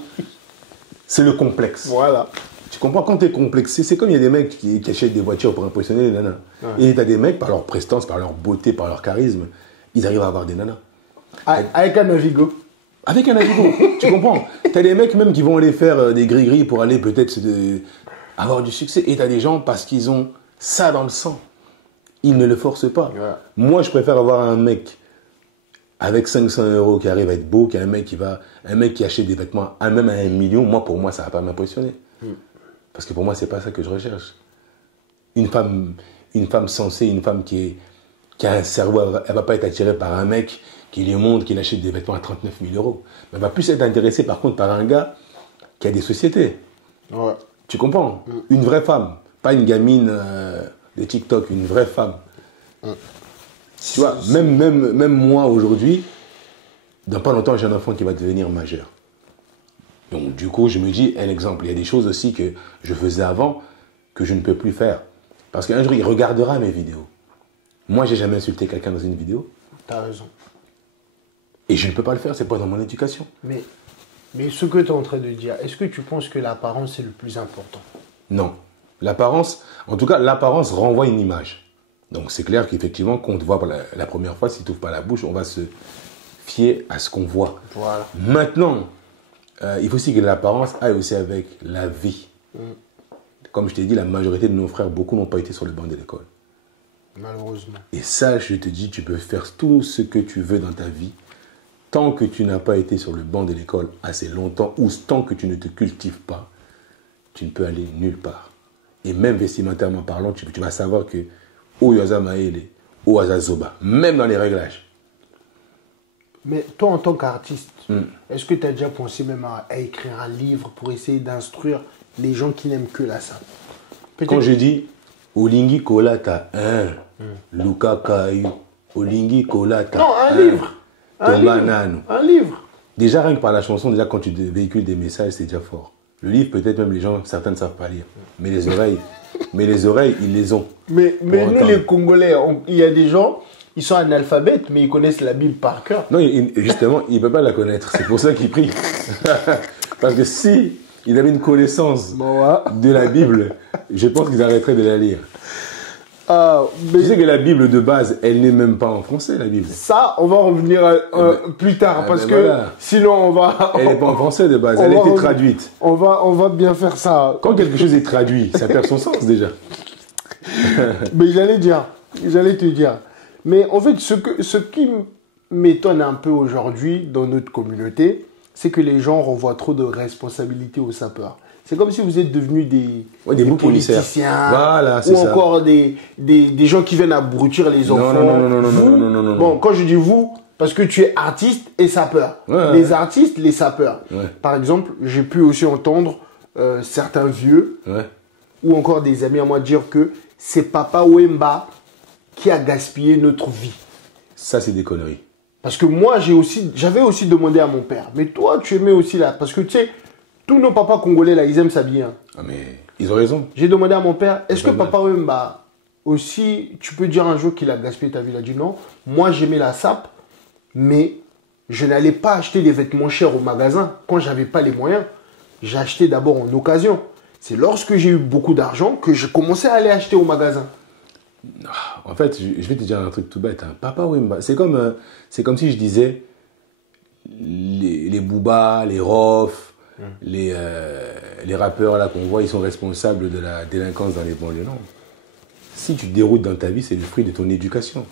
c'est le complexe. Voilà. Tu comprends, quand tu es complexé, c'est comme il y a des mecs qui achètent des voitures pour impressionner les nanas. Ouais. Et tu as des mecs, par leur prestance, par leur beauté, par leur charisme, ils arrivent à avoir des nanas. Avec un Navigo. Avec un Navigo, tu comprends. Tu as des mecs même qui vont aller faire des gris-gris pour aller peut-être avoir du succès. Et tu as des gens, parce qu'ils ont ça dans le sang, ils ne le forcent pas. Ouais. Moi, je préfère avoir un mec avec 500 € qui arrive à être beau qu'un mec qui achète des vêtements même à 1 million. Moi, pour moi, ça ne va pas m'impressionner. Parce que pour moi, c'est pas ça que je recherche. Une femme sensée, une femme qui a un cerveau, elle va pas être attirée par un mec qui lui montre qu'il achète des vêtements à 39 000 €. Mais elle va plus être intéressée par contre par un gars qui a des sociétés. Ouais. Tu comprends? Une vraie femme, pas une gamine de TikTok, une vraie femme. Tu vois, même moi aujourd'hui, dans pas longtemps, j'ai un enfant qui va devenir majeur. Donc du coup, je me dis, un exemple, il y a des choses aussi que je faisais avant que je ne peux plus faire. Parce qu'un jour, il regardera mes vidéos. Moi, j'ai jamais insulté quelqu'un dans une vidéo. T'as raison. Et je ne peux pas le faire, c'est pas dans mon éducation. Mais ce que tu es en train de dire, est-ce que tu penses que l'apparence est le plus important? Non. L'apparence, en tout cas, l'apparence renvoie une image. Donc c'est clair qu'effectivement, quand on te voit pour la première fois, si tu n'ouvres pas la bouche, on va se fier à ce qu'on voit. Voilà. Maintenant, il faut aussi que l'apparence aille aussi avec la vie. Comme je t'ai dit, la majorité de nos frères, beaucoup n'ont pas été sur le banc de l'école. Malheureusement. Et ça, je te dis, tu peux faire tout ce que tu veux dans ta vie. Tant que tu n'as pas été sur le banc de l'école assez longtemps, ou tant que tu ne te cultives pas, tu ne peux aller nulle part. Et même vestimentairement parlant, tu vas savoir que Oyaza Maele, Oyaza Zoba, même dans les réglages. Mais toi, en tant qu'artiste, est-ce que tu as déjà pensé même à écrire un livre pour essayer d'instruire les gens qui n'aiment que la salle? Quand je dis Olingi Kolata 1, Luka Kayu, Olingi Kolata 1. Non, un livre. Un livre. Déjà, rien que par la chanson, déjà quand tu véhicules des messages, c'est déjà fort. Le livre, peut-être même les gens, certains ne savent pas lire. Mais les oreilles, ils les ont. Mais nous, les Congolais, il y a des gens, ils sont analphabètes, mais ils connaissent la Bible par cœur. Non, justement, ils ne peuvent pas la connaître. C'est pour ça qu'ils prient. Parce que si ils avaient une connaissance de la Bible, je pense qu'ils arrêteraient de la lire. Tu sais que la Bible de base, elle n'est même pas en français, la Bible. Ça, on va revenir plus tard, parce que sinon on va... Elle n'est pas en français de base, elle a été traduite. On va bien faire ça. Quand quelque chose est traduit, ça perd son sens déjà. Mais j'allais te dire. Mais en fait, ce qui m'étonne un peu aujourd'hui dans notre communauté, c'est que les gens renvoient trop de responsabilités aux sapeurs. C'est comme si vous êtes devenus des politiciens, voilà, ou encore des gens qui viennent abrutir les enfants. Non. Bon, quand je dis vous, parce que tu es artiste et sapeur. Les artistes, les sapeurs. Par exemple, j'ai pu aussi entendre certains vieux, ou encore des amis à moi dire que c'est Papa Wemba qui a gaspillé notre vie. Ça, c'est des conneries. Parce que moi, j'avais aussi demandé à mon père. Mais toi, tu aimais aussi là. Parce que tu sais, tous nos papas congolais, là, ils aiment s'habiller. Hein. Ah, mais ils ont raison. J'ai demandé à mon père, est-ce que Papa Wemba, aussi, tu peux dire un jour qu'il a gaspillé ta vie? Il a dit non. Moi, j'aimais la sape, mais je n'allais pas acheter des vêtements chers au magasin. Quand je n'avais pas les moyens, j'achetais d'abord en occasion. C'est lorsque j'ai eu beaucoup d'argent que je commençais à aller acheter au magasin. En fait, je vais te dire un truc tout bête. Hein. Papa Wemba, c'est comme si je disais les Booba, les Rof, les rappeurs là qu'on voit, ils sont responsables de la délinquance dans les banlieues. Non. Si tu déroutes dans ta vie, c'est le fruit de ton éducation.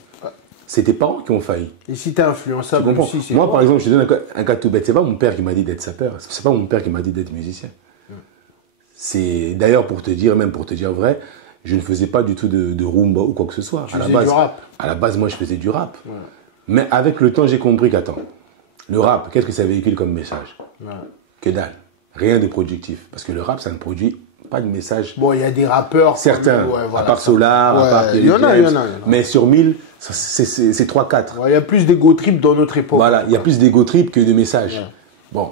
C'est tes parents qui ont failli. Et si tu es influençable aussi, c'est moi, par exemple, je te donne un cas tout bête. C'est pas mon père qui m'a dit d'être sapeur. C'est pas mon père qui m'a dit d'être musicien. C'est d'ailleurs pour te dire vrai, je ne faisais pas du tout de rumba ou quoi que ce soit. Tu faisais du rap. À la base, moi, je faisais du rap. Ouais. Mais avec le temps, j'ai compris qu'attends, le rap, qu'est-ce que ça véhicule comme message? Que dalle. Rien de productif. Parce que le rap, ça ne produit pas de message. Bon, il y a des rappeurs. Certains, à part Solar, à part il y en a. Mais sur 1000, c'est 3-4. Il y a plus d'ego trip dans notre époque. Voilà, il y a plus d'ego trip que de messages. Ouais. Bon,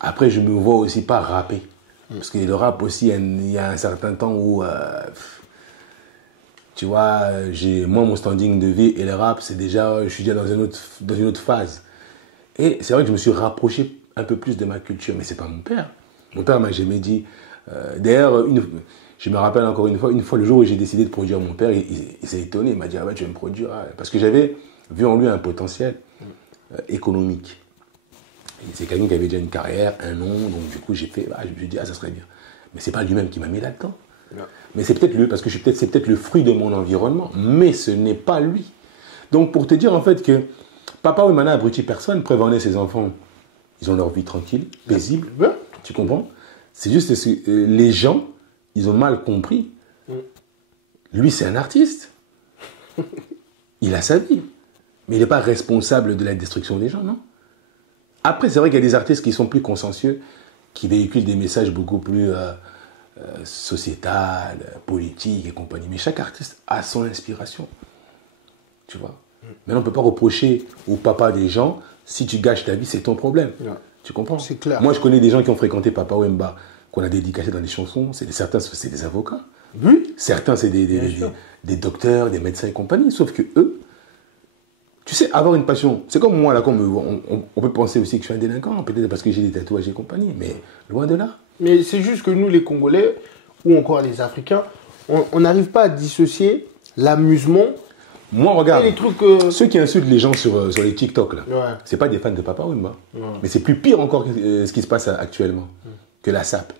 après, je me vois aussi pas rapper. Parce que le rap aussi, il y a un certain temps où, tu vois, moi, mon standing de vie et le rap, c'est déjà, je suis déjà dans une autre phase. Et c'est vrai que je me suis rapproché un peu plus de ma culture, mais c'est pas mon père. Mon père m'a jamais dit. D'ailleurs, je me rappelle encore une fois, le jour où j'ai décidé de produire mon père, il s'est étonné, il m'a dit, ah ouais, tu vas me produire. Parce que j'avais vu en lui un potentiel économique. C'est quelqu'un qui avait déjà une carrière, un nom, donc du coup je me suis dit, ça serait bien. Mais c'est pas lui-même qui m'a mis là-dedans. Mais c'est peut-être lui, parce que c'est peut-être le fruit de mon environnement, mais ce n'est pas lui. Donc pour te dire en fait que Papa Wemba n'abrutit personne, prévenez ses enfants, ils ont leur vie tranquille, paisible, tu comprends? C'est juste que les gens, ils ont mal compris. Lui, c'est un artiste. Il a sa vie. Mais il n'est pas responsable de la destruction des gens, non? Après, c'est vrai qu'il y a des artistes qui sont plus consciencieux, qui véhiculent des messages beaucoup plus sociétals, politiques et compagnie. Mais chaque artiste a son inspiration. Tu vois? Maintenant, on ne peut pas reprocher au papa des gens, si tu gâches ta vie, c'est ton problème. Tu comprends? C'est clair. Moi, je connais des gens qui ont fréquenté Papa Wemba, qu'on a dédicacé dans des chansons. Certains, c'est des avocats. Oui. Certains, c'est des docteurs, des médecins et compagnie. Sauf que eux, tu sais, avoir une passion, c'est comme moi, là, on peut penser aussi que je suis un délinquant, peut-être parce que j'ai des tatouages et compagnie, mais loin de là. Mais c'est juste que nous, les Congolais, ou encore les Africains, on n'arrive pas à dissocier l'amusement. Moi, regarde, et les trucs, ceux qui insultent les gens sur les TikTok, là, c'est pas des fans de Papa Wemba. Mais c'est plus pire encore que ce qui se passe actuellement, que la SAP.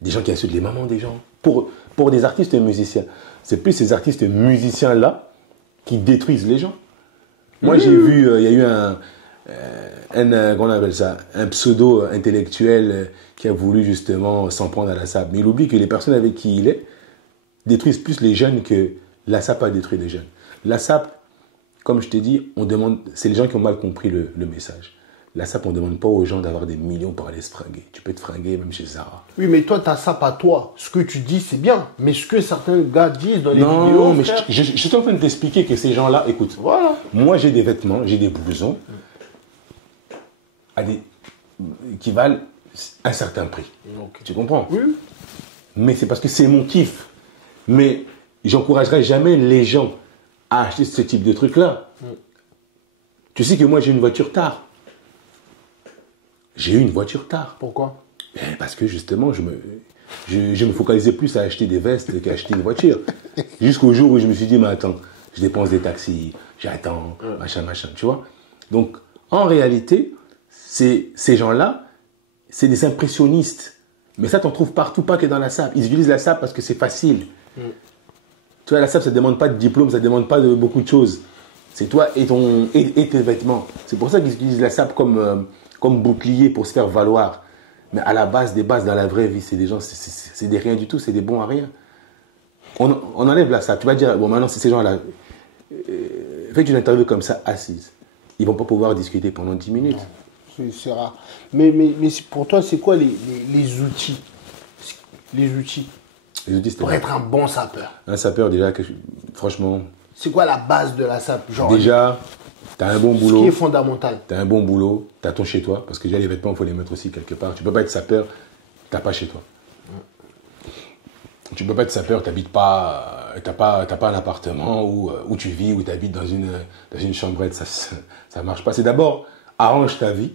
Des gens qui insultent les mamans des gens. Pour des artistes et musiciens. C'est plus ces artistes musiciens-là qui détruisent les gens. Moi, j'ai vu, il y a eu comment on appelle ça, un pseudo-intellectuel qui a voulu justement s'en prendre à la SAP. Mais il oublie que les personnes avec qui il est détruisent plus les jeunes que la SAP a détruit les jeunes. La SAP, comme je t'ai dit, c'est les gens qui ont mal compris le message. La SAP, on ne demande pas aux gens d'avoir des millions pour aller se fringuer. Tu peux te fringuer même chez Zara. Oui, mais toi, ta SAP à toi, ce que tu dis, c'est bien. Mais ce que certains gars disent dans les vidéos... Non, mais je suis en train de t'expliquer que ces gens-là, écoute, voilà. Moi, j'ai des vêtements, j'ai des blousons qui valent un certain prix. Okay. Tu comprends? Oui. Mais c'est parce que c'est mon kiff. Mais j'encouragerai jamais les gens à acheter ce type de trucs-là. Tu sais que moi, j'ai une voiture tard. J'ai eu une voiture tard. Pourquoi? Parce que justement, je me focalisais plus à acheter des vestes qu'à acheter une voiture. Jusqu'au jour où je me suis dit, mais attends, je dépense des taxis, j'attends, machin, tu vois. Donc, en réalité, ces gens-là, c'est des impressionnistes. Mais ça, t'en trouves partout, pas que dans la SAP. Ils utilisent la SAP parce que c'est facile. Tu vois, la SAP, ça ne demande pas de diplôme, ça ne demande pas de beaucoup de choses. C'est toi et tes vêtements. C'est pour ça qu'ils utilisent la SAP comme bouclier pour se faire valoir. Mais à la base des bases, dans la vraie vie, c'est des gens, c'est des rien du tout, c'est des bons à rien. On enlève la SAP. Tu vas dire, bon, maintenant, c'est ces gens-là. Faites une interview comme ça, assise. Ils ne vont pas pouvoir discuter pendant 10 minutes. C'est rare. Mais pour toi, c'est quoi les outils? Les outils pour être un bon sapeur. Un sapeur, déjà, franchement... C'est quoi la base de la SAP? Genre, déjà, tu as un bon boulot. Ce qui est fondamental. Tu as un bon boulot, tu as ton chez toi, parce que déjà les vêtements, il faut les mettre aussi quelque part. Tu ne peux pas être sapeur, tu n'as pas chez toi. Tu ne peux pas être sapeur, tu n'habites pas, tu n'as pas un appartement où tu vis, où tu habites dans une chambrette. Ça ne marche pas. C'est d'abord, arrange ta vie.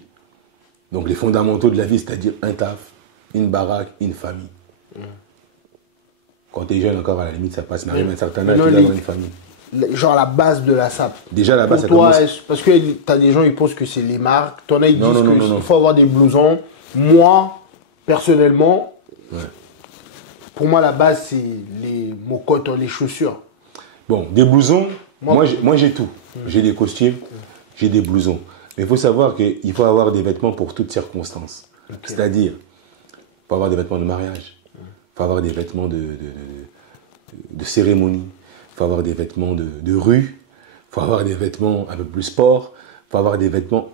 Donc les fondamentaux de la vie, c'est-à-dire un taf, une baraque, une famille. Quand tu es jeune encore, à la limite, ça passe. Mais arrive à un certain âge, Non, tu dois avoir une famille. Genre la base de la sape. Déjà, là-bas, Pour ça toi, commence... parce que tu as des gens, ils pensent que c'est les marques. T'en as, ils Non, disent non, non, non. qu'il faut avoir des blousons. Moi, personnellement, Ouais. pour moi, la base, c'est les mocottes, les chaussures. Bon, des blousons, Moi, moi j'ai tout. J'ai des costumes, j'ai des blousons. Mais il faut savoir qu'il faut avoir des vêtements pour toutes circonstances. Ok. C'est-à-dire, il faut avoir des vêtements de mariage, il faut avoir des vêtements de cérémonie, il faut avoir des vêtements de rue, il faut avoir des vêtements un peu plus sport, il faut avoir des vêtements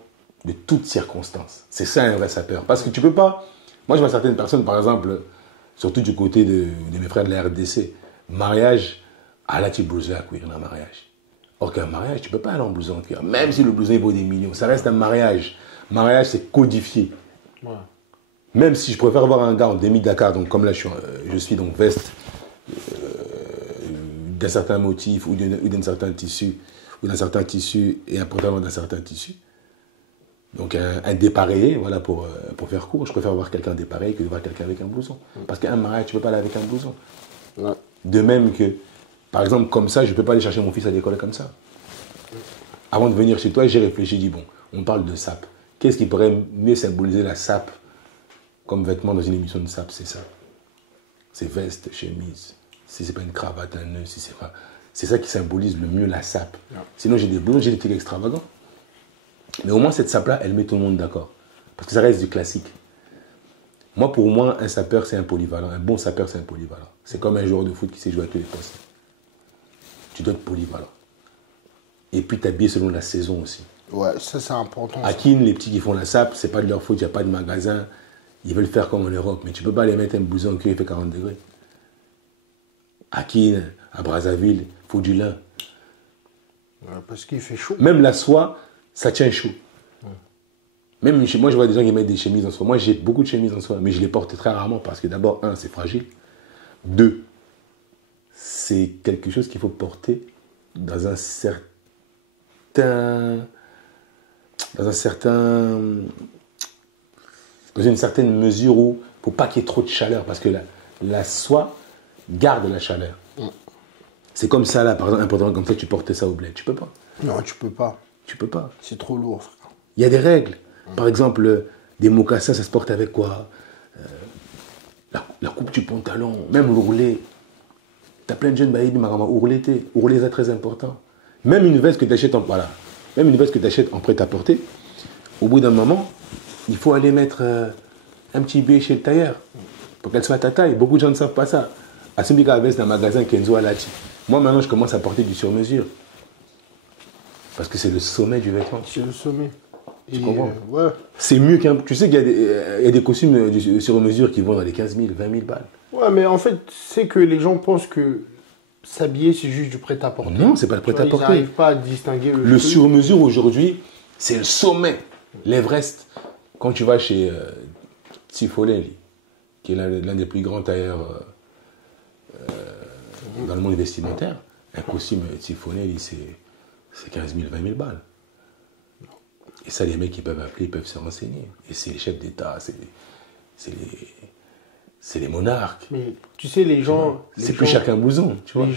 de toutes circonstances. C'est ça un vrai sapeur. Parce que tu peux pas... Moi, je vois certaines personnes, par exemple, surtout du côté de mes frères de la RDC, mariage, là, tu blouses à cuir dans un mariage. Or qu'un mariage, tu ne peux pas aller en blouson en cuir. Même si le blouson il vaut des millions, ça reste un mariage. Mariage, c'est codifié. Ouais. Même si je préfère avoir un gars en demi-Dakar, donc comme là je suis donc veste d'un certain motif ou d'un certain tissu, et un pantalon d'un certain tissu. Donc un dépareillé, voilà, pour faire court, je préfère voir quelqu'un dépareillé que de voir quelqu'un avec un blouson. Parce qu'un mariage, tu ne peux pas aller avec un blouson. Ouais. De même que, par exemple, comme ça, je ne peux pas aller chercher mon fils à l'école comme ça. Avant de venir chez toi, j'ai réfléchi, j'ai dit, bon, on parle de sape. Qu'est-ce qui pourrait mieux symboliser la sape comme vêtement dans une émission de sape? C'est ça. C'est veste, chemise. Si ce n'est pas une cravate, un nœud, si c'est pas... C'est ça qui symbolise le mieux la sape. Ouais. Sinon, j'ai des blousons, j'ai des trucs extravagants. Mais au moins, cette sape-là, elle met tout le monde d'accord. Parce que ça reste du classique. Moi, pour moi, un sapeur, c'est un polyvalent. Un bon sapeur, c'est un polyvalent. C'est comme un joueur de foot qui sait jouer à tous les postes. Tu dois être polyvalent. Et puis t'habiller selon la saison aussi. Ouais, ça c'est important. À Kin, les petits qui font la sape, c'est pas de leur faute, il n'y a pas de magasin. Ils veulent faire comme en Europe, mais tu peux pas les mettre un blouson en cuir, il fait 40 degrés. À Kin, à Brazzaville, il faut du lin. Ouais, parce qu'il fait chaud. Même la soie, ça tient chaud. Même moi, je vois des gens qui mettent des chemises en soie. Moi, j'ai beaucoup de chemises en soie, mais je les porte très rarement parce que d'abord, un, c'est fragile. Deux, c'est quelque chose qu'il faut porter dans une certaine mesure où il ne faut pas qu'il y ait trop de chaleur parce que la soie garde la chaleur. C'est comme ça, là, par exemple, un pantalon comme ça, tu portes ça au bled. Tu peux pas. Non, tu peux pas. Tu peux pas. C'est trop lourd. Il y a des règles. Par exemple, des mocassins, ça se porte avec quoi? La coupe du pantalon, même l'ourlet. Tu as plein de jeunes baïs, ourlet, c'est très important. Même une veste que tu achètes même une veste que tu achètes en prêt-à-porter, au bout d'un moment, il faut aller mettre un petit billet chez le tailleur pour qu'elle soit à ta taille. Beaucoup de gens ne savent pas ça. À ce moment-là, veste dans un magasin Kenzo Alati. Moi, maintenant, je commence à porter du sur-mesure. Parce que c'est le sommet du vêtement. C'est le sommet. Tu comprends? Ouais. C'est mieux qu'un... Tu sais qu'il y a des costumes sur-mesure qui vont dans les 15 000, 20 000 balles. Ouais, mais en fait, c'est que les gens pensent que s'habiller, c'est juste du prêt-à-porter. Non, c'est pas le prêt-à-porter. Ils n'arrivent pas à distinguer le sur-mesure aujourd'hui, c'est le sommet. L'Everest. Quand tu vas chez Tifolelli, qui est l'un des plus grands tailleurs dans le monde vestimentaire, un costume Tifolelli, c'est 15 000, 20 000 balles. Et ça, les mecs, ils peuvent appeler, ils peuvent se renseigner. Et c'est les chefs d'État, c'est les monarques. Mais tu sais, les gens... C'est plus cher qu'un blouson, tu vois.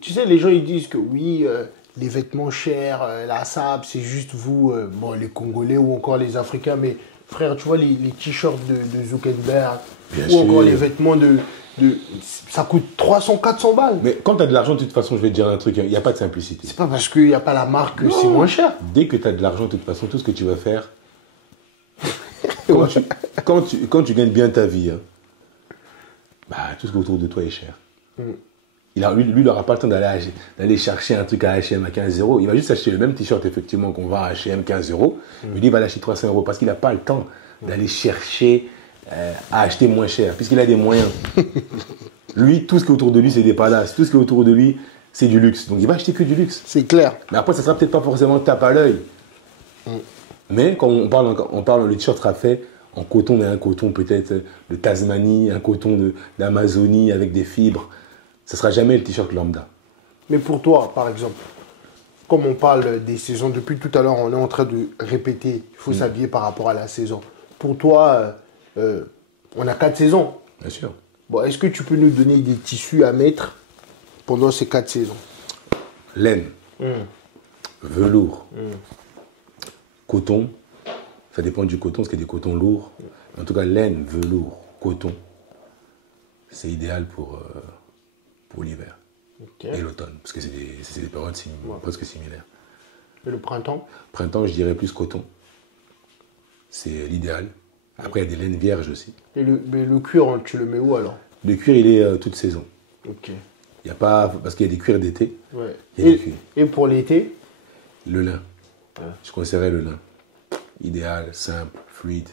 Tu sais, les gens, ils disent que oui, les vêtements chers, la sape, c'est juste vous, bon, les Congolais ou encore les Africains, mais frère, tu vois, les t-shirts de Zuckerberg, encore les vêtements ça coûte 300, 400 balles. Mais quand tu as de l'argent, de toute façon, je vais te dire un truc, il n'y a pas de simplicité. C'est pas parce qu'il n'y a pas la marque que c'est moins cher. Dès que tu as de l'argent, de toute façon, tout ce que tu vas faire, quand tu gagnes bien ta vie, hein, bah, tout ce qui est autour de toi est cher. Lui, il n'aura pas le temps d'aller chercher un truc à H&M à 15 €. Il va juste acheter le même t-shirt, effectivement, qu'on vend à H&M 15 €. Mais lui, il va l'acheter 300 € parce qu'il n'a pas le temps d'aller chercher à acheter moins cher, puisqu'il a des moyens. Lui, tout ce qui est autour de lui, c'est des palaces. Tout ce qui est autour de lui, c'est du luxe. Donc, il va acheter que du luxe. C'est clair. Mais après, ça ne sera peut-être pas forcément tape à l'œil. Mais quand on parle, le t-shirt sera fait en coton, mais un coton peut-être de Tasmanie, un coton d'Amazonie avec des fibres. Ça ne sera jamais le t-shirt lambda. Mais pour toi, par exemple, comme on parle des saisons, depuis tout à l'heure, on est en train de répéter, il faut s'habiller par rapport à la saison. Pour toi, on a 4 saisons. Bien sûr. Bon, est-ce que tu peux nous donner des tissus à mettre pendant ces 4 saisons? Laine, velours, coton. Ça dépend du coton, parce qu'il y a des cotons lourds. En tout cas, laine, velours, coton, c'est idéal pour l'hiver et l'automne, parce que c'est des périodes presque similaires. Et le printemps? Printemps, je dirais plus coton. C'est l'idéal. Après, il y a des laines vierges aussi. Mais le cuir, tu le mets où alors? Le cuir, il est toute saison. Ok. Il y a pas, parce qu'il y a des cuirs d'été. Ouais. Il y a des cuirs. Et pour l'été? Le lin. Ouais. Je conseillerais le lin. Idéal, simple, fluide,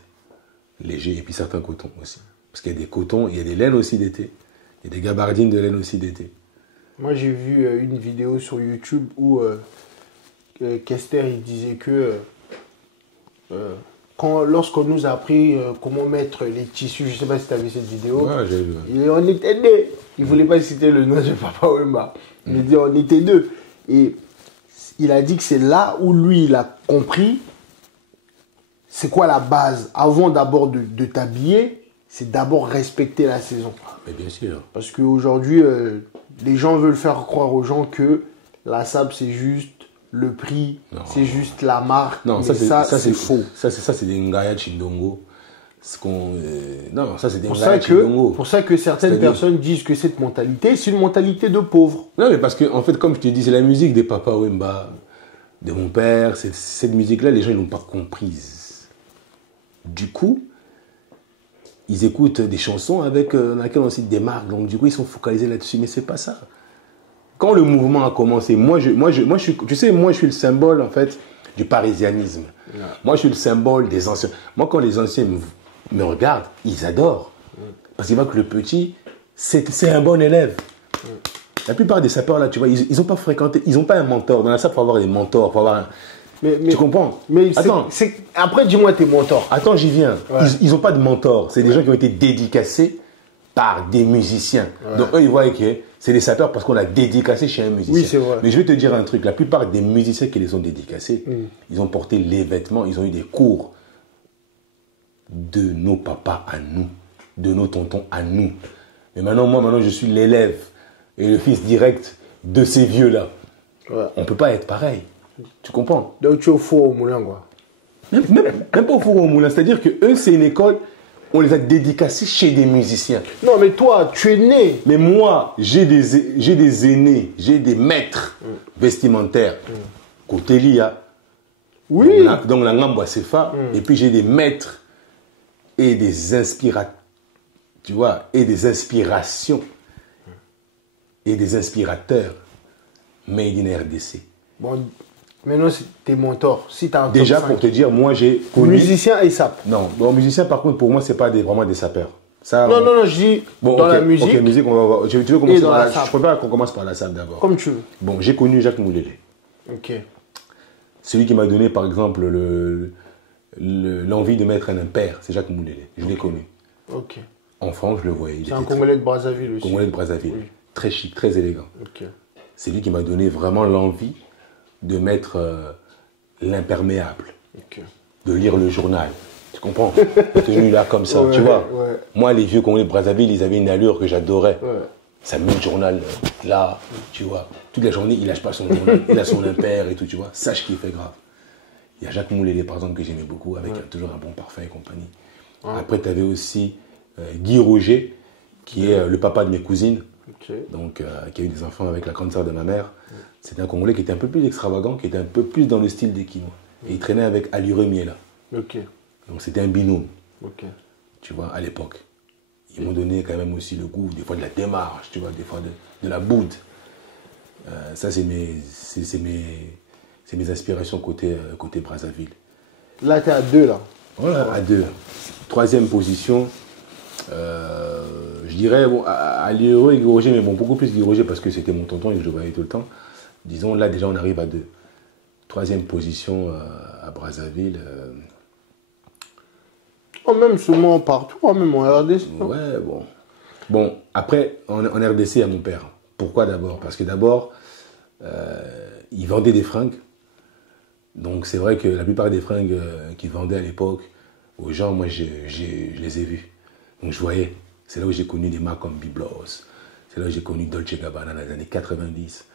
léger. Et puis certains cotons aussi. Parce qu'il y a des cotons, il y a des laines aussi d'été. Il y a des gabardines de laine aussi d'été. Moi, j'ai vu une vidéo sur YouTube où Kester, il disait que lorsqu'on nous a appris comment mettre les tissus, je ne sais pas si tu as vu cette vidéo, Ouais, j'ai vu. on était deux. Il ne voulait pas citer le nom de Papa Wemba. Il dit on était deux. Et il a dit que c'est là où lui, il a compris c'est quoi la base. Avant d'abord de t'habiller, c'est d'abord respecter la saison. Mais bien sûr. Parce qu'aujourd'hui, les gens veulent faire croire aux gens que la sable, c'est juste le prix, c'est juste la marque. Non, mais ça c'est faux. Ça, c'est des Ngaya Chindongo. Non, ça, c'est des Pour Ngaya Chindongo. pour ça que certaines personnes disent que cette mentalité, c'est une mentalité de pauvre. Non, mais parce que, en fait, comme je te dis, c'est la musique des Papa Wemba, de mon père. Cette musique-là, les gens, ils l'ont pas comprise. Du coup, ils écoutent des chansons dans lesquelles on cite des marques. Donc, du coup, ils sont focalisés là-dessus. Mais c'est pas ça. Quand le mouvement a commencé, moi, je suis le symbole, en fait, du parisianisme. Ouais. Moi, je suis le symbole des anciens. Moi, quand les anciens me regardent, ils adorent. Parce qu'ils voient que le petit, c'est un bon élève. La plupart des sapeurs, là, tu vois, ils n'ont pas fréquenté, ils n'ont pas un mentor. Dans la sape, il faut avoir des mentors, il faut avoir un... Tu comprends? Mais attends. Après, dis-moi tes mentors. Attends, j'y viens. Ouais. Ils n'ont pas de mentors. C'est des gens qui ont été dédicacés par des musiciens. Ouais. Donc, eux, ils voient que c'est des sapeurs parce qu'on l'a dédicacé chez un musicien. Oui, c'est vrai. Mais je vais te dire un truc. La plupart des musiciens qui les ont dédicacés, ils ont porté les vêtements, ils ont eu des cours de nos papas à nous, de nos tontons à nous. Mais maintenant, je suis l'élève et le fils direct de ces vieux-là. Ouais. On ne peut pas être pareil. Tu comprends? Donc tu es au four au moulin, quoi. Même pas au four au moulin. C'est-à-dire que eux, c'est une école, on les a dédicacés chez des musiciens. Non, mais toi, tu es né. Mais moi, j'ai des aînés, j'ai des maîtres vestimentaires. Côté Lia. Oui. Donc la Ngamba Sefa. Et puis j'ai des maîtres et des inspirateurs. Tu vois, et des inspirations. Et des inspirateurs. Made in RDC. Bon, maintenant, c'est tes mentors. Si t'as un déjà, pour te dire, moi, j'ai connu... Musicien et sap. Non, bon, musicien, par contre, pour moi, c'est pas vraiment des sapeurs. Ça, non, je dis dans la musique. Ok, musique, on va voir. Tu veux commencer par la sape? Je préfère qu'on commence par la sape d'abord. Comme tu veux. Bon, j'ai connu Jacques Moulélé. Ok. Celui qui m'a donné, par exemple, l'envie de mettre un impair, c'est Jacques Moulélé. Je l'ai connu. Ok. En France, je le voyais. C'est un Congolais de Brazzaville aussi. Congolais de Brazzaville. Oui. Très chic, très élégant. Ok. C'est lui qui m'a donné vraiment l'envie de mettre l'imperméable, de lire le journal. Tu comprends? Tenu là comme ça, tu vois. Ouais. Moi, les vieux Congolais de Brazzaville, ils avaient une allure que j'adorais. Ouais. Ça met le journal là, tu vois. Toute la journée, il lâche pas son journal. Il a son impair et tout, tu vois. Sache qu'il fait grave. Il y a Jacques Moulélé, par exemple, que j'aimais beaucoup, avec toujours un bon parfum et compagnie. Ouais. Après, tu avais aussi Guy Roger, qui est le papa de mes cousines. Donc, qui a eu des enfants avec la grande sœur de ma mère. C'était un Congolais qui était un peu plus extravagant, qui était un peu plus dans le style des Kimo. Et il traînait avec Alure Miela. Donc c'était un binôme. Tu vois, à l'époque. Ils m'ont donné quand même aussi le goût, des fois de la démarche, tu vois, des fois de la boude. Ça, c'est mes inspirations côté Brazzaville. Là, tu es à 2, là. Voilà, à 2. Troisième position. Je dirais bon, à Liereux et Guy Roger, mais bon, beaucoup plus Guy Roger parce que c'était mon tonton et que je le voyais tout le temps. Disons, là déjà on arrive à 2. Troisième position à Brazzaville. Oh, même seulement partout, même en RDC. Ouais, bon. Bon, après, en RDC, il y a mon père. Pourquoi d'abord? Parce que d'abord, il vendait des fringues. Donc c'est vrai que la plupart des fringues qu'il vendait à l'époque aux gens, moi je les ai vus. Donc je voyais. C'est là où j'ai connu des marques comme Biblos. C'est là où j'ai connu Dolce Gabbana dans les années 90.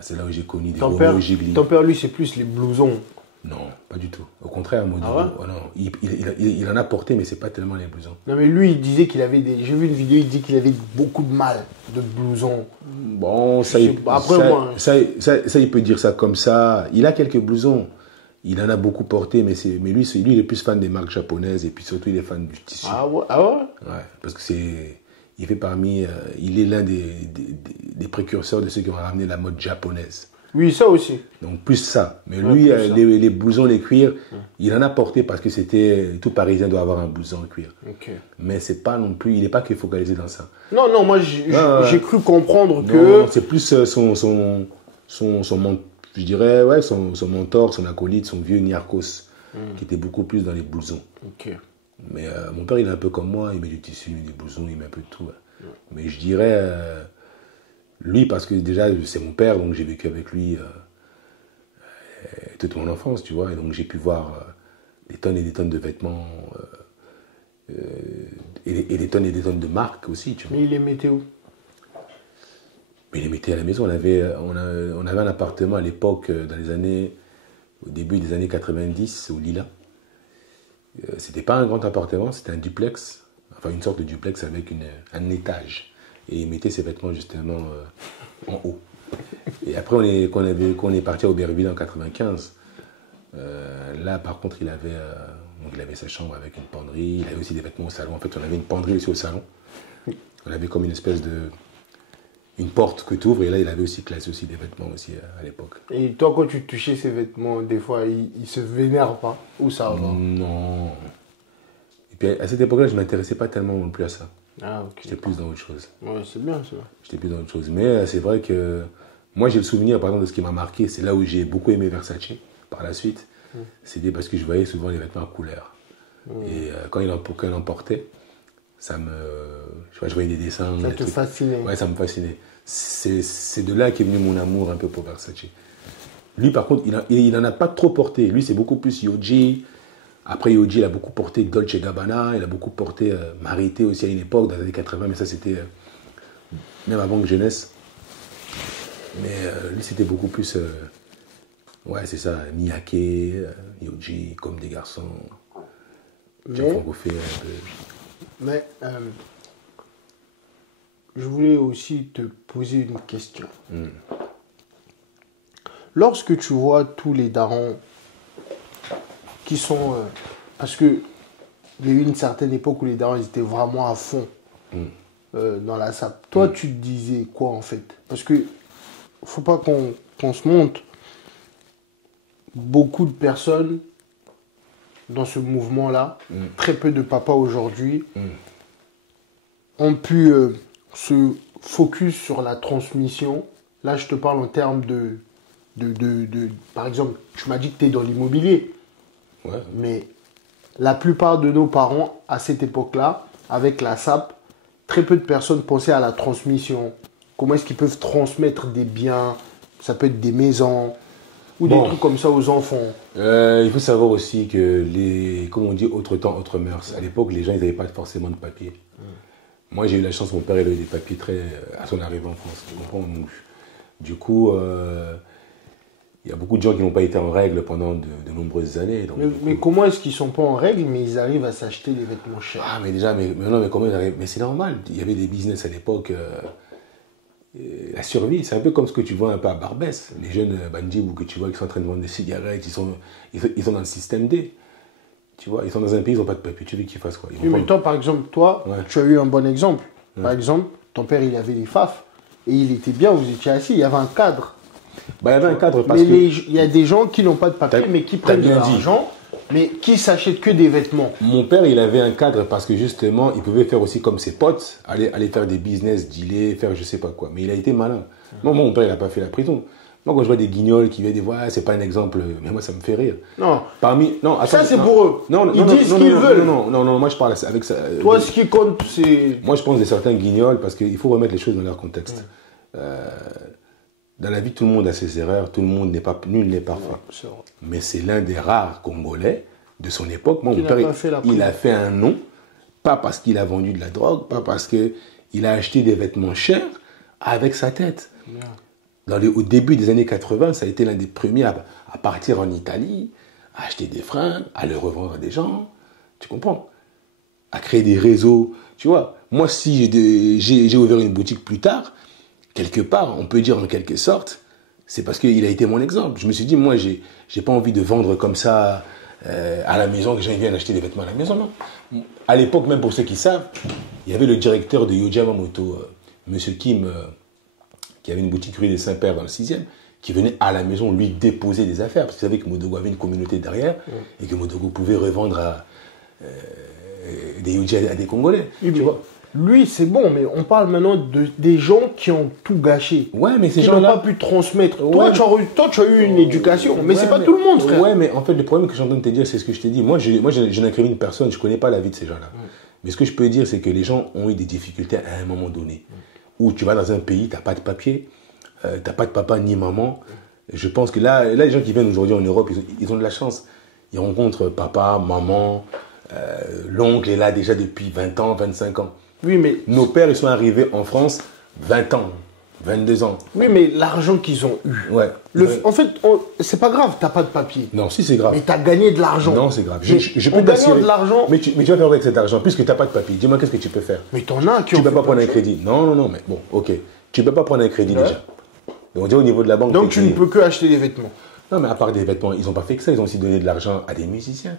C'est là où j'ai connu des Romeo Gigli. Ton père, lui, c'est plus les blousons. Non, pas du tout. Au contraire, Modibo, ouais? Non, il en a porté, mais c'est pas tellement les blousons. Non, mais lui, il disait qu'il avait des... J'ai vu une vidéo, il dit qu'il avait beaucoup de mal de blousons. Bon, il peut dire ça comme ça. Il a quelques blousons. Il en a beaucoup porté, mais lui, il est plus fan des marques japonaises et puis surtout, il est fan du tissu. Ah ouais? Ah ouais? Ouais, parce que il fait il est l'un des précurseurs de ceux qui ont ramené la mode japonaise. Oui, ça aussi. Donc plus ça. Mais lui, les blousons, les cuirs, il en a porté parce que tout Parisien doit avoir un blouson en cuir. Okay. Mais c'est pas non plus, il n'est pas que focalisé dans ça. Non, moi j'ai cru comprendre que... Non, c'est plus je dirais, ouais, son mentor, son acolyte, son vieux Niarchos, qui était beaucoup plus dans les blousons. Okay. Mais mon père, il est un peu comme moi, il met du tissu, il met des blousons, il met un peu de tout. Ouais. Mais je dirais... lui, parce que déjà, c'est mon père, donc j'ai vécu avec lui toute mon enfance, tu vois. Et donc, j'ai pu voir des tonnes et des tonnes de vêtements et des tonnes de marques aussi, tu vois. Mais il les mettait où? Mais il les mettait à la maison. On avait un appartement à l'époque, au début des années 90, au Lila. C'était pas un grand appartement, c'était un duplex. Enfin, une sorte de duplex avec un étage. Et il mettait ses vêtements justement en haut. Et après, quand on est parti à Aubervilliers en 95, là par contre, il avait sa chambre avec une penderie, il avait aussi des vêtements au salon. En fait, on avait une penderie aussi au salon. On avait comme une espèce une porte que tu ouvres, et là, il avait aussi classé aussi des vêtements aussi à l'époque. Et toi, quand tu touchais ces vêtements, des fois, il se vénère pas? Ou ça va? Non. Et puis à cette époque-là, je ne m'intéressais pas tellement non plus à ça. Ah, ok. J'étais plus dans autre chose. Ouais, c'est bien ça. J'étais plus dans autre chose. Mais c'est vrai que moi, j'ai le souvenir, par exemple, de ce qui m'a marqué. C'est là où j'ai beaucoup aimé Versace par la suite. C'était parce que je voyais souvent les vêtements à couleur. Et quand il en portait, je voyais des dessins. Ça te fascinait? Ouais, ça me fascinait. C'est de là qu'est venu mon amour un peu pour Versace. Lui, par contre, il n'en a pas trop porté. Lui, c'est beaucoup plus Yohji. Après Yohji, il a beaucoup porté Dolce Gabbana, il a beaucoup porté Marité aussi à une époque, dans les années 80, mais ça c'était même avant que je naisse. Mais lui, c'était beaucoup plus, ouais, c'est ça, Miyake, Yohji, Comme des garçons, Gianfranco Fé, un peu. Mais je voulais aussi te poser une question. Lorsque tu vois tous les darons qui sont... parce que il y a eu une certaine époque où les darons ils étaient vraiment à fond dans la SAP. Toi, tu te disais quoi en fait? Parce que faut pas qu'on se monte. Beaucoup de personnes dans ce mouvement-là, très peu de papas aujourd'hui, ont pu se focus sur la transmission. Là, je te parle en termes par exemple, tu m'as dit que tu es dans l'immobilier. Ouais. Mais la plupart de nos parents, à cette époque-là, avec la SAP, très peu de personnes pensaient à la transmission. Comment est-ce qu'ils peuvent transmettre des biens? Ça peut être des maisons ou des trucs comme ça aux enfants. Il faut savoir aussi que, comme on dit, autre temps, autre mœurs. À l'époque, les gens, ils n'avaient pas forcément de papier. Moi, j'ai eu la chance, mon père, il a eu des papiers à son arrivée en France. Tu comprends? Donc, du coup, il y a beaucoup de gens qui n'ont pas été en règle pendant de nombreuses années. Donc, mais comment est-ce qu'ils ne sont pas en règle, mais ils arrivent à s'acheter des vêtements chers? Ah, mais déjà, mais comment ils arrivent? Mais c'est normal. Il y avait des business à l'époque. La survie, c'est un peu comme ce que tu vois un peu à Barbès. Les jeunes bandits que tu vois qui sont en train de vendre des cigarettes, ils sont dans le système D. Tu vois, ils sont dans un pays, ils n'ont pas de papier. Tu veux qu'ils fassent quoi? Oui, mais toi, par exemple, tu as eu un bon exemple. Par exemple, ton père, il avait des FAF. Et il était bien, vous étiez assis, il y avait un cadre. Il y avait un cadre parce que... il y a des gens qui n'ont pas de papier, mais qui prennent de l'argent, mais qui s'achètent que des vêtements. Mon père, il avait un cadre parce que justement, il pouvait faire aussi comme ses potes, aller faire des business, dealer, faire je sais pas quoi. Mais il a été malin. Moi, mon père, il n'a pas fait la prison. Moi, quand je vois des guignols qui viennent des voix, c'est pas un exemple, mais moi, ça me fait rire. Non. Attends, ça, c'est pour eux. Ils disent ce qu'ils veulent. Non, moi, je parle avec ça. Toi, ce qui compte, c'est... Moi, je pense de certains guignols parce qu'il faut remettre les choses dans leur contexte. Dans la vie, tout le monde a ses erreurs, nul n'est parfait. Ouais, mais c'est l'un des rares Congolais de son époque. Moi, mon père, il a fait un nom Pas parce qu'il a vendu de la drogue, pas parce qu'il a acheté des vêtements chers avec sa tête. Au début des années 80, ça a été l'un des premiers à partir en Italie, à acheter des fringues, à les revendre à des gens. Tu comprends? À créer des réseaux. Tu vois, moi, si j'ai ouvert une boutique plus tard, quelque part, on peut dire en quelque sorte, c'est parce qu'il a été mon exemple. Je me suis dit, moi, j'ai pas envie de vendre comme ça à la maison, que les gens viennent acheter des vêtements à la maison, non. À l'époque, même pour ceux qui savent, il y avait le directeur de Yohji Yamamoto, Monsieur Kim, qui avait une boutique rue des Saints-Pères dans le 6e, qui venait à la maison lui déposer des affaires, parce qu'il savait que Modogo avait une communauté derrière, et que Modogo pouvait revendre des Yohji à des Congolais. Oui, tu vois. Lui, c'est bon, mais on parle maintenant des gens qui ont tout gâché. Ouais, mais ces gens n'ont pas pu transmettre. Ouais, toi, tu as eu une éducation, mais c'est pas tout le monde, frère. Ouais, mais en fait, le problème que j'entends te dire, c'est ce que je t'ai dit. Moi, je n'incrimine personne, je connais pas la vie de ces gens-là. Mais ce que je peux dire, c'est que les gens ont eu des difficultés à un moment donné. Où tu vas dans un pays, tu n'as pas de papier, tu n'as pas de papa ni maman. Je pense que là, les gens qui viennent aujourd'hui en Europe, ils ont de la chance. Ils rencontrent papa, maman, l'oncle est là déjà depuis 20 ans, 25 ans. Oui, mais nos pères, ils sont arrivés en France 20 ans, 22 ans. Oui, mais l'argent qu'ils ont eu. Ouais. En fait, c'est pas grave, t'as pas de papier. Non, si c'est grave. Mais t'as gagné de l'argent. Non, c'est grave. Je peux t'assurer. De l'argent. Mais tu vas faire avec cet argent, puisque t'as pas de papier. Dis-moi, qu'est-ce que tu peux faire? Mais t'en as qui Tu peux pas prendre un crédit. Non, mais bon, ok. Tu peux pas prendre un crédit déjà. Donc, au niveau de la banque. Donc, tu ne peux que acheter des vêtements. Non, mais à part des vêtements, ils n'ont pas fait que ça. Ils ont aussi donné de l'argent à des musiciens.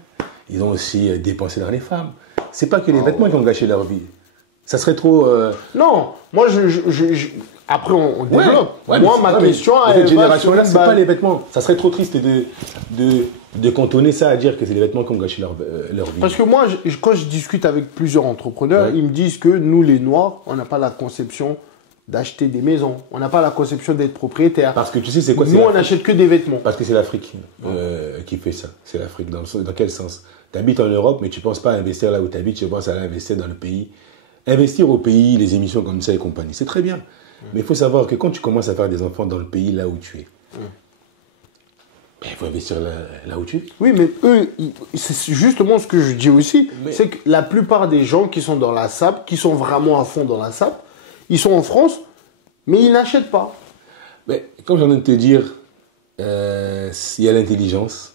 Ils ont aussi dépensé dans les femmes. C'est pas que les vêtements qui ont gâché leur vie. Ça serait trop. Non, moi après on développe. Ouais, moi ma question cette génération-là, c'est pas les vêtements. Ça serait trop triste de cantonner ça à dire que c'est les vêtements qui ont gâché leur vie. Parce que moi, quand je discute avec plusieurs entrepreneurs, ils me disent que nous les Noirs, on n'a pas la conception d'acheter des maisons. On n'a pas la conception d'être propriétaire. Parce que tu sais, c'est quoi? Nous, on n'achète que des vêtements. Parce que c'est l'Afrique qui fait ça. C'est l'Afrique. Dans quel sens? Tu habites en Europe, mais tu ne penses pas à investir là où tu habites, tu penses à aller investir dans le pays. Investir au pays, les émissions comme ça et compagnie, c'est très bien. Mais il faut savoir que quand tu commences à faire des enfants dans le pays là où tu es, il faut investir là où tu es. Oui, mais eux, c'est justement ce que je dis aussi, c'est que la plupart des gens qui sont dans la SAP, qui sont vraiment à fond dans la SAP, ils sont en France, mais ils n'achètent pas. Mais comme j'en viens de te dire, il y a l'intelligence,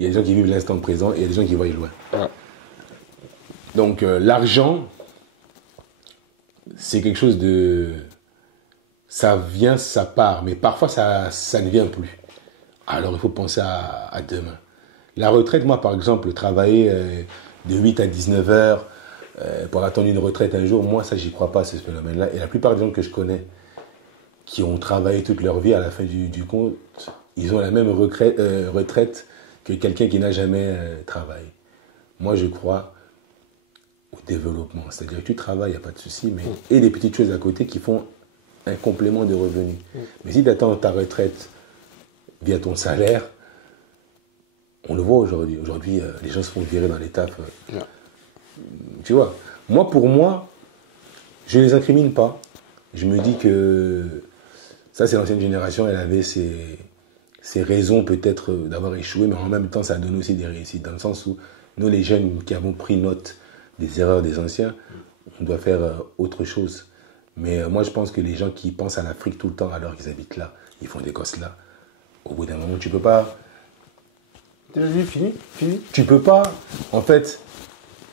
il y a des gens qui vivent l'instant présent et il y a des gens qui voient loin. Donc l'argent, c'est quelque chose de... Ça vient, ça part, mais parfois ça ne vient plus. Alors il faut penser à demain. La retraite, moi par exemple, travailler de 8 à 19 heures pour attendre une retraite un jour, moi ça j'y crois pas à ce phénomène-là. Et la plupart des gens que je connais qui ont travaillé toute leur vie, à la fin du compte, ils ont la même retraite que quelqu'un qui n'a jamais travaillé. Moi je crois au développement. C'est-à-dire que tu travailles, il n'y a pas de souci, mais et des petites choses à côté qui font un complément de revenus. Mais si tu attends ta retraite via ton salaire, on le voit aujourd'hui. Aujourd'hui, les gens se font virer dans les tafs. Tu vois, pour moi, je ne les incrimine pas. Je me dis que ça, c'est l'ancienne génération, elle avait ses raisons peut-être d'avoir échoué, mais en même temps, ça a donné aussi des réussites, dans le sens où nous, les jeunes qui avons pris note des erreurs des anciens, on doit faire autre chose. Mais moi, je pense que les gens qui pensent à l'Afrique tout le temps, alors qu'ils habitent là, ils font des gosses là. Au bout d'un moment, tu peux pas... Fini. Tu peux pas, en fait,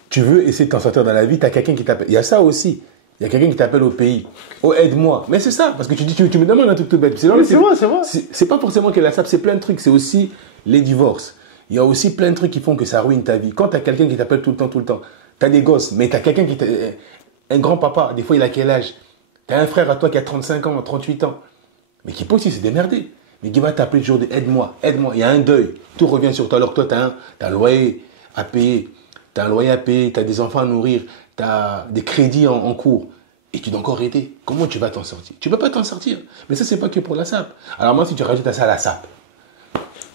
tu veux essayer de t'en sortir dans la vie, tu as quelqu'un qui t'appelle. Il y a ça aussi. Il y a quelqu'un qui t'appelle au pays. Oh, aide-moi. Mais c'est ça, parce que tu me demandes un truc tout bête. C'est vrai. C'est pas forcément que la SAP, c'est plein de trucs. C'est aussi les divorces. Il y a aussi plein de trucs qui font que ça ruine ta vie. Quand tu as quelqu'un qui t'appelle tout le temps, tu as des gosses, mais tu as quelqu'un qui un grand-papa, des fois il a quel âge? Tu as un frère à toi qui a 35 ans, 38 ans, mais qui peut aussi se démerder. Mais qui va t'appeler le jour de aide-moi. Il y a un deuil. Tout revient sur toi. Alors que toi, tu as un loyer à payer. Tu as un loyer à payer, tu as des enfants à nourrir, tu as des crédits en cours. Et tu dois encore aider. Comment tu vas t'en sortir? Tu ne peux pas t'en sortir. Mais ça, c'est pas que pour la SAP. Alors moi, si tu rajoutes à ça la SAP.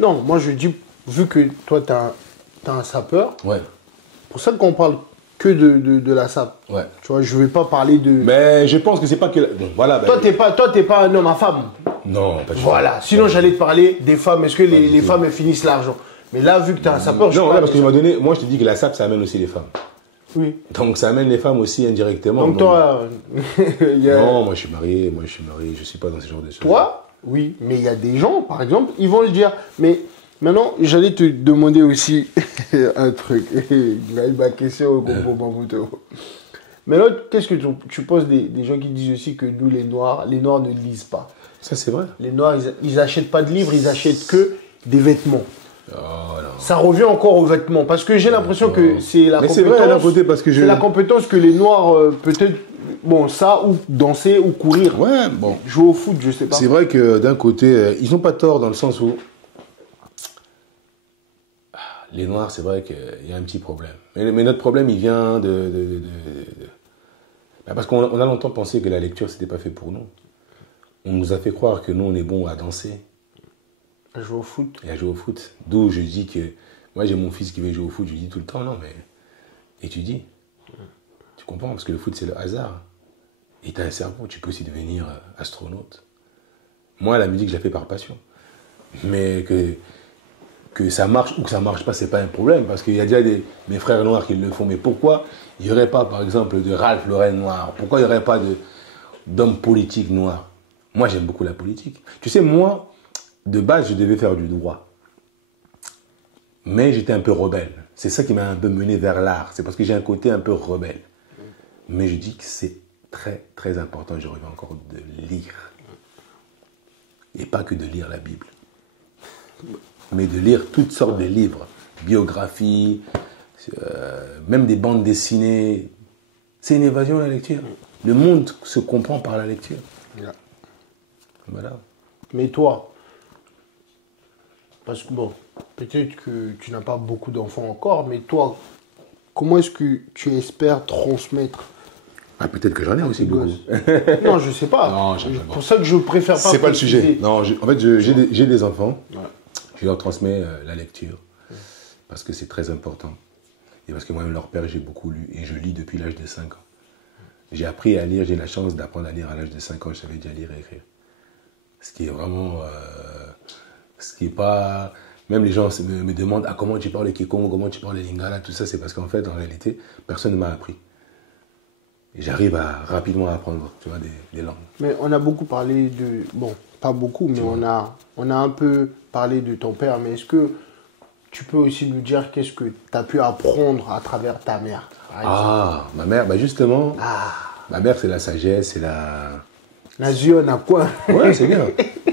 Non, moi je dis, vu que toi, tu as un sapeur, ouais. Pour ça qu'on parle que de la SAP. Ouais. Tu vois, je ne vais pas parler de... Mais je pense que c'est pas que... Bon, voilà, toi, t'es pas un homme à femme. Non, pas du tout. Voilà. Sinon, j'allais te parler des femmes. Est-ce que les femmes, elles finissent l'argent? Mais là, vu que tu as un sapeur... Non, parce que tu m'as donné... Moi, je te dis que la SAP, ça amène aussi les femmes. Oui. Donc ça amène les femmes aussi indirectement. Donc toi, Non, moi je suis marié, je suis pas dans ce genre de choses. Toi, oui, mais il y a des gens, par exemple, ils vont le dire. Mais maintenant, j'allais te demander aussi un truc. Ma question au Combo Mamuto. Maintenant, qu'est-ce que tu penses des gens qui disent aussi que nous, les Noirs ne lisent pas? Ça c'est vrai. Les Noirs, ils achètent pas de livres, ils achètent que des vêtements. Oh, non. Ça revient encore aux vêtements, parce que j'ai l'impression que c'est la Mais compétence. c'est vrai d'un côté parce que c'est la compétence que les Noirs peut-être, bon, ça ou danser ou courir. Ouais, bon. Jouer au foot, je sais pas. C'est vrai que d'un côté, ils n'ont pas tort dans le sens où les Noirs, c'est vrai qu'il y a un petit problème. Mais notre problème, il vient parce qu'on a longtemps pensé que la lecture, c'était pas fait pour nous. On nous a fait croire que nous, on est bon à danser. À jouer au foot. Et à jouer au foot. D'où je dis que, moi j'ai mon fils qui veut jouer au foot, je lui dis tout le temps, non mais, étudie. Tu comprends? Parce que le foot c'est le hasard. Et tu as un cerveau, tu peux aussi devenir astronaute. Moi la musique je la fais par passion. Mais que ça marche ou que ça marche pas, c'est pas un problème. Parce qu'il y a déjà mes frères noirs qui le font. Mais pourquoi il n'y aurait pas par exemple de Ralph Lauren noir? Pourquoi il n'y aurait pas d'hommes politiques noirs? Moi j'aime beaucoup la politique. Tu sais, moi, de base, je devais faire du droit. Mais j'étais un peu rebelle. C'est ça qui m'a un peu mené vers l'art. C'est parce que j'ai un côté un peu rebelle. Mais je dis que c'est très, très important, je reviens encore, de lire. Et pas que de lire la Bible. Mais de lire toutes sortes de livres. Biographies, même des bandes dessinées. C'est une évasion, la lecture. Le monde se comprend par la lecture. Voilà. Mais toi, parce que bon, peut-être que tu n'as pas beaucoup d'enfants encore, mais toi, comment est-ce que tu espères transmettre? Ah, peut-être que j'en ai aussi beaucoup. Non, je sais pas. Non, c'est pour ça que je préfère pas. C'est pas le sujet. Non, en fait, j'ai des enfants. Ouais. Je leur transmets la lecture. Parce que c'est très important. Et parce que moi-même, leur père, j'ai beaucoup lu. Et je lis depuis l'âge de 5 ans. J'ai appris à lire, j'ai la chance d'apprendre à lire à l'âge de 5 ans. Je savais déjà lire et écrire. Ce qui est vraiment... ce qui est pas... Même les gens me demandent comment tu parles le Kikongo, comment tu parles le Lingala, tout ça, c'est parce qu'en fait, en réalité, personne ne m'a appris. Et j'arrive rapidement à apprendre, tu vois, des langues. Mais on a beaucoup parlé de... Bon, pas beaucoup, mais on a un peu parlé de ton père. Mais est-ce que tu peux aussi nous dire qu'est-ce que tu as pu apprendre à travers ta mère? Ah, ma mère, bah justement, ma mère, c'est la sagesse, c'est la... La zionne à quoi? Ouais, c'est bien.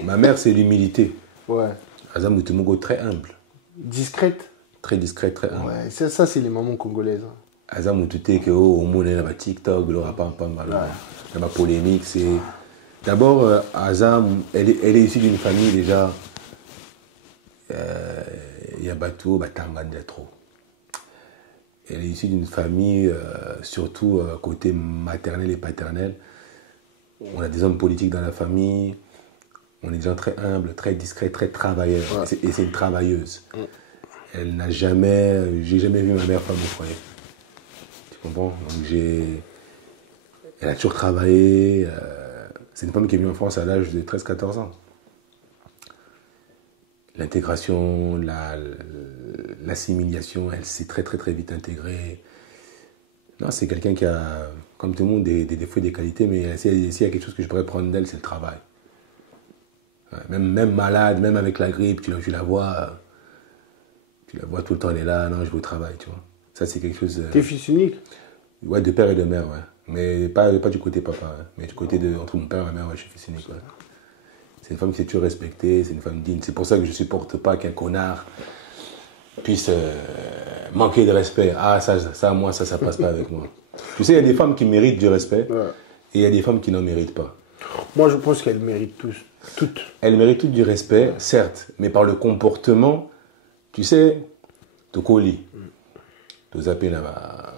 Ma mère, c'est l'humilité. Ouais. Azam Mutumogo, très humble. Discrète? Très discrète, très humble. Ouais, ça c'est les mamans congolaises. Azam Mutute, que au monde, il y a TikTok, il y a polémique. D'abord, Azam, elle est issue d'une famille déjà. Il y a Batou, Batamban, trop. Elle est issue d'une famille, surtout côté maternel et paternel. On a des hommes politiques dans la famille. On est des gens très humbles, très discrets, très travailleurs. Ouais. Et c'est une travailleuse. Elle n'a jamais... J'ai jamais vu ma mère femme au foyer. Tu comprends? Donc elle a toujours travaillé. C'est une femme qui est venue en France à l'âge de 13-14 ans. L'intégration, l'assimilation, elle s'est très très très vite intégrée. Non, c'est quelqu'un qui a, comme tout le monde, des défauts et des qualités, mais s'il y a quelque chose que je pourrais prendre d'elle, c'est le travail. Même malade, même avec la grippe, tu la vois tout le temps, elle est là, non, je vais au travail, tu vois. Ça, c'est quelque chose... T'es fils unique? Ouais, de père et de mère, ouais. Mais pas du côté papa, hein. Mais du côté entre mon père et ma mère, ouais, je suis fils unique, ouais. C'est une femme qui s'est toujours respectée, c'est une femme digne. C'est pour ça que je ne supporte pas qu'un connard puisse manquer de respect. Ah, moi, ça passe pas avec moi. Tu sais, il y a des femmes qui méritent du respect, ouais. Et il y a des femmes qui n'en méritent pas. Moi, je pense qu'elles méritent toutes. Elles méritent toutes du respect, certes, mais par le comportement, tu sais, tu colis, tu zappes là-bas,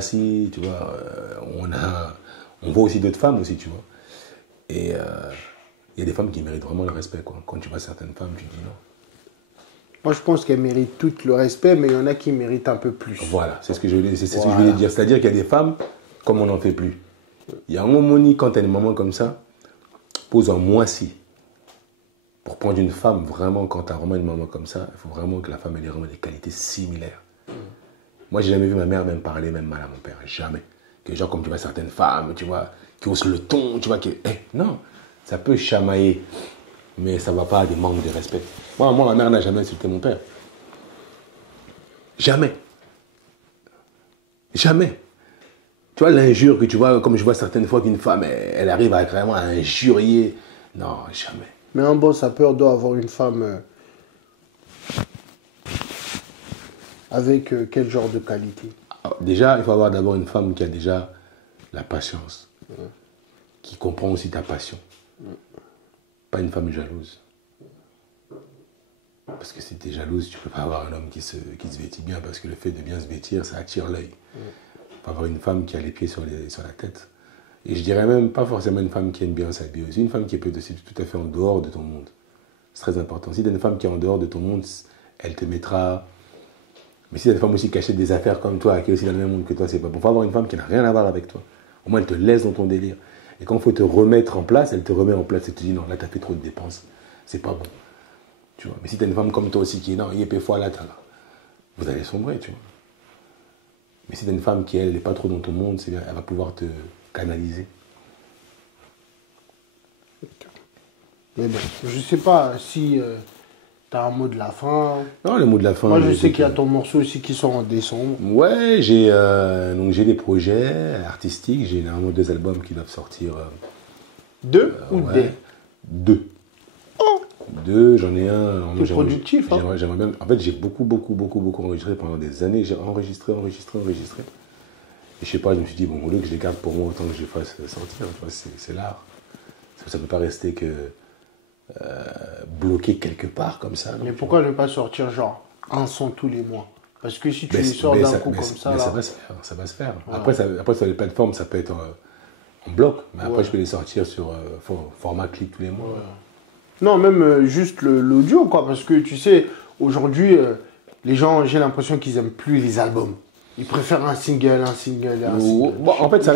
si, tu vois, on voit aussi d'autres femmes aussi, tu vois. Et il y a des femmes qui méritent vraiment le respect, quoi. Quand tu vois certaines femmes, tu te dis non. Moi, je pense qu'elles méritent toutes le respect, mais il y en a qui méritent un peu plus. Voilà, c'est ce que je voulais dire. C'est-à-dire qu'il y a des femmes, comme on n'en fait plus. Il y a un moment, quand tu as une maman comme ça, pose un mois-ci. Pour prendre une femme, vraiment, quand tu as vraiment une maman comme ça, il faut vraiment que la femme ait vraiment des qualités similaires. Moi, j'ai jamais vu ma mère même parler même mal à mon père. Jamais. Que genre, comme tu vois certaines femmes, tu vois, qui haussent le ton, tu vois, qui... non, ça peut chamailler, mais ça ne va pas à des manques de respect. Moi, ma mère n'a jamais insulté mon père. Jamais. Jamais. Tu vois, l'injure que tu vois, comme je vois certaines fois qu'une femme, elle arrive à vraiment à injurier. Non, jamais. Mais un bon sapeur doit avoir une femme avec quel genre de qualité? Alors, déjà, il faut avoir d'abord une femme qui a déjà la patience, qui comprend aussi ta passion. Pas une femme jalouse. Parce que si tu es jalouse, tu ne peux pas avoir un homme qui se vêtit bien, parce que le fait de bien se vêtir, ça attire l'œil. Il faut avoir une femme qui a les pieds sur la tête. Et je dirais même pas forcément une femme qui aime bien s'habiller, aussi une femme qui peut aussi tout à fait en dehors de ton monde. C'est très important. Si tu as une femme qui est en dehors de ton monde, elle te mettra... Mais si tu as une femme aussi qui achète des affaires comme toi, qui est aussi dans le même monde que toi, c'est pas bon. Il faut avoir une femme qui n'a rien à voir avec toi. Au moins, elle te laisse dans ton délire. Et quand il faut te remettre en place, elle te remet en place et te dit non, là, tu as fait trop de dépenses. C'est pas bon. Tu vois. Mais si tu as une femme comme toi aussi qui est non, yep, fois là, vous allez sombrer, tu vois. Mais si tu as une femme qui, elle, n'est pas trop dans ton monde, c'est bien, elle va pouvoir te canaliser. Mais bon, je sais pas si tu as un mot de la fin. Non, le mot de la fin. Moi, je sais qu'il y a ton morceau aussi qui sort en décembre. Ouais, j'ai des projets artistiques. J'ai un ou deux albums qui doivent sortir. Deux ou ouais, des? Deux. Oh, Deux, j'en ai un. c'est productif, hein? J'aimerais bien. En fait, j'ai beaucoup enregistré pendant des années. J'ai enregistré. Et je sais pas, je me suis dit, bon, au lieu que je les garde pour moi, autant que je les fasse sortir. Tu vois, c'est l'art. Ça ne peut pas rester que bloqué quelque part comme ça. Mais pourquoi ne pas sortir genre un son tous les mois? Parce que si tu les sors d'un coup comme ça. Ça va se faire. Ouais. Après, sur les plateformes, ça peut être en bloc. Mais après, je peux les sortir sur format clip tous les mois. Ouais. Non, même juste l'audio, quoi. Parce que tu sais, aujourd'hui, les gens, j'ai l'impression qu'ils n'aiment plus les albums. Ils préfèrent un single. Bon, en fait,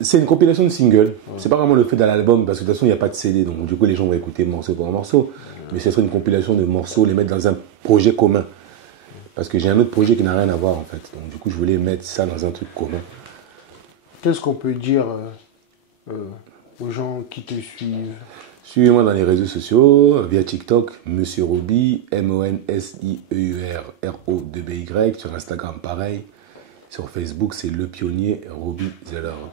c'est une compilation de singles. Ouais. C'est pas vraiment le fait de l'album, parce que de toute façon, il n'y a pas de CD. Donc, du coup, les gens vont écouter morceau pour morceau. Ouais. Mais ce serait une compilation de morceaux, les mettre dans un projet commun. Parce que j'ai un autre projet qui n'a rien à voir, en fait. Donc, du coup, je voulais mettre ça dans un truc commun. Qu'est-ce qu'on peut dire aux gens qui te suivent? Suivez-moi dans les réseaux sociaux, via TikTok, Monsieur Roby, MONSIEUR-RO2BY. Sur Instagram, pareil. Sur Facebook, c'est Le Pionnier Roby The Lord.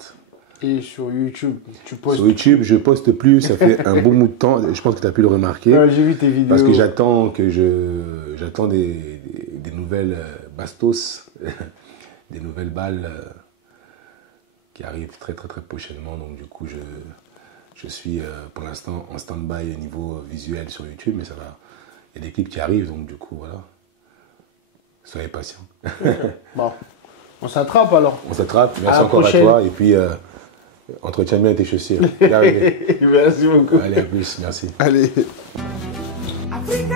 Et sur YouTube, tu postes? Sur YouTube, je poste plus, ça fait un bon bout de temps. Je pense que tu as pu le remarquer. J'ai vu tes vidéos. Parce que j'attends des nouvelles bastos, des nouvelles balles qui arrivent très prochainement. Donc du coup, je suis pour l'instant en stand-by au niveau visuel sur YouTube, mais ça va. Il y a des clips qui arrivent, donc du coup, voilà. Soyez patients. Bon. On s'attrape alors. On s'attrape. Merci encore à toi. Et puis, entretiens bien tes chaussures. Merci beaucoup. Allez, à plus. Merci. Allez. Africa.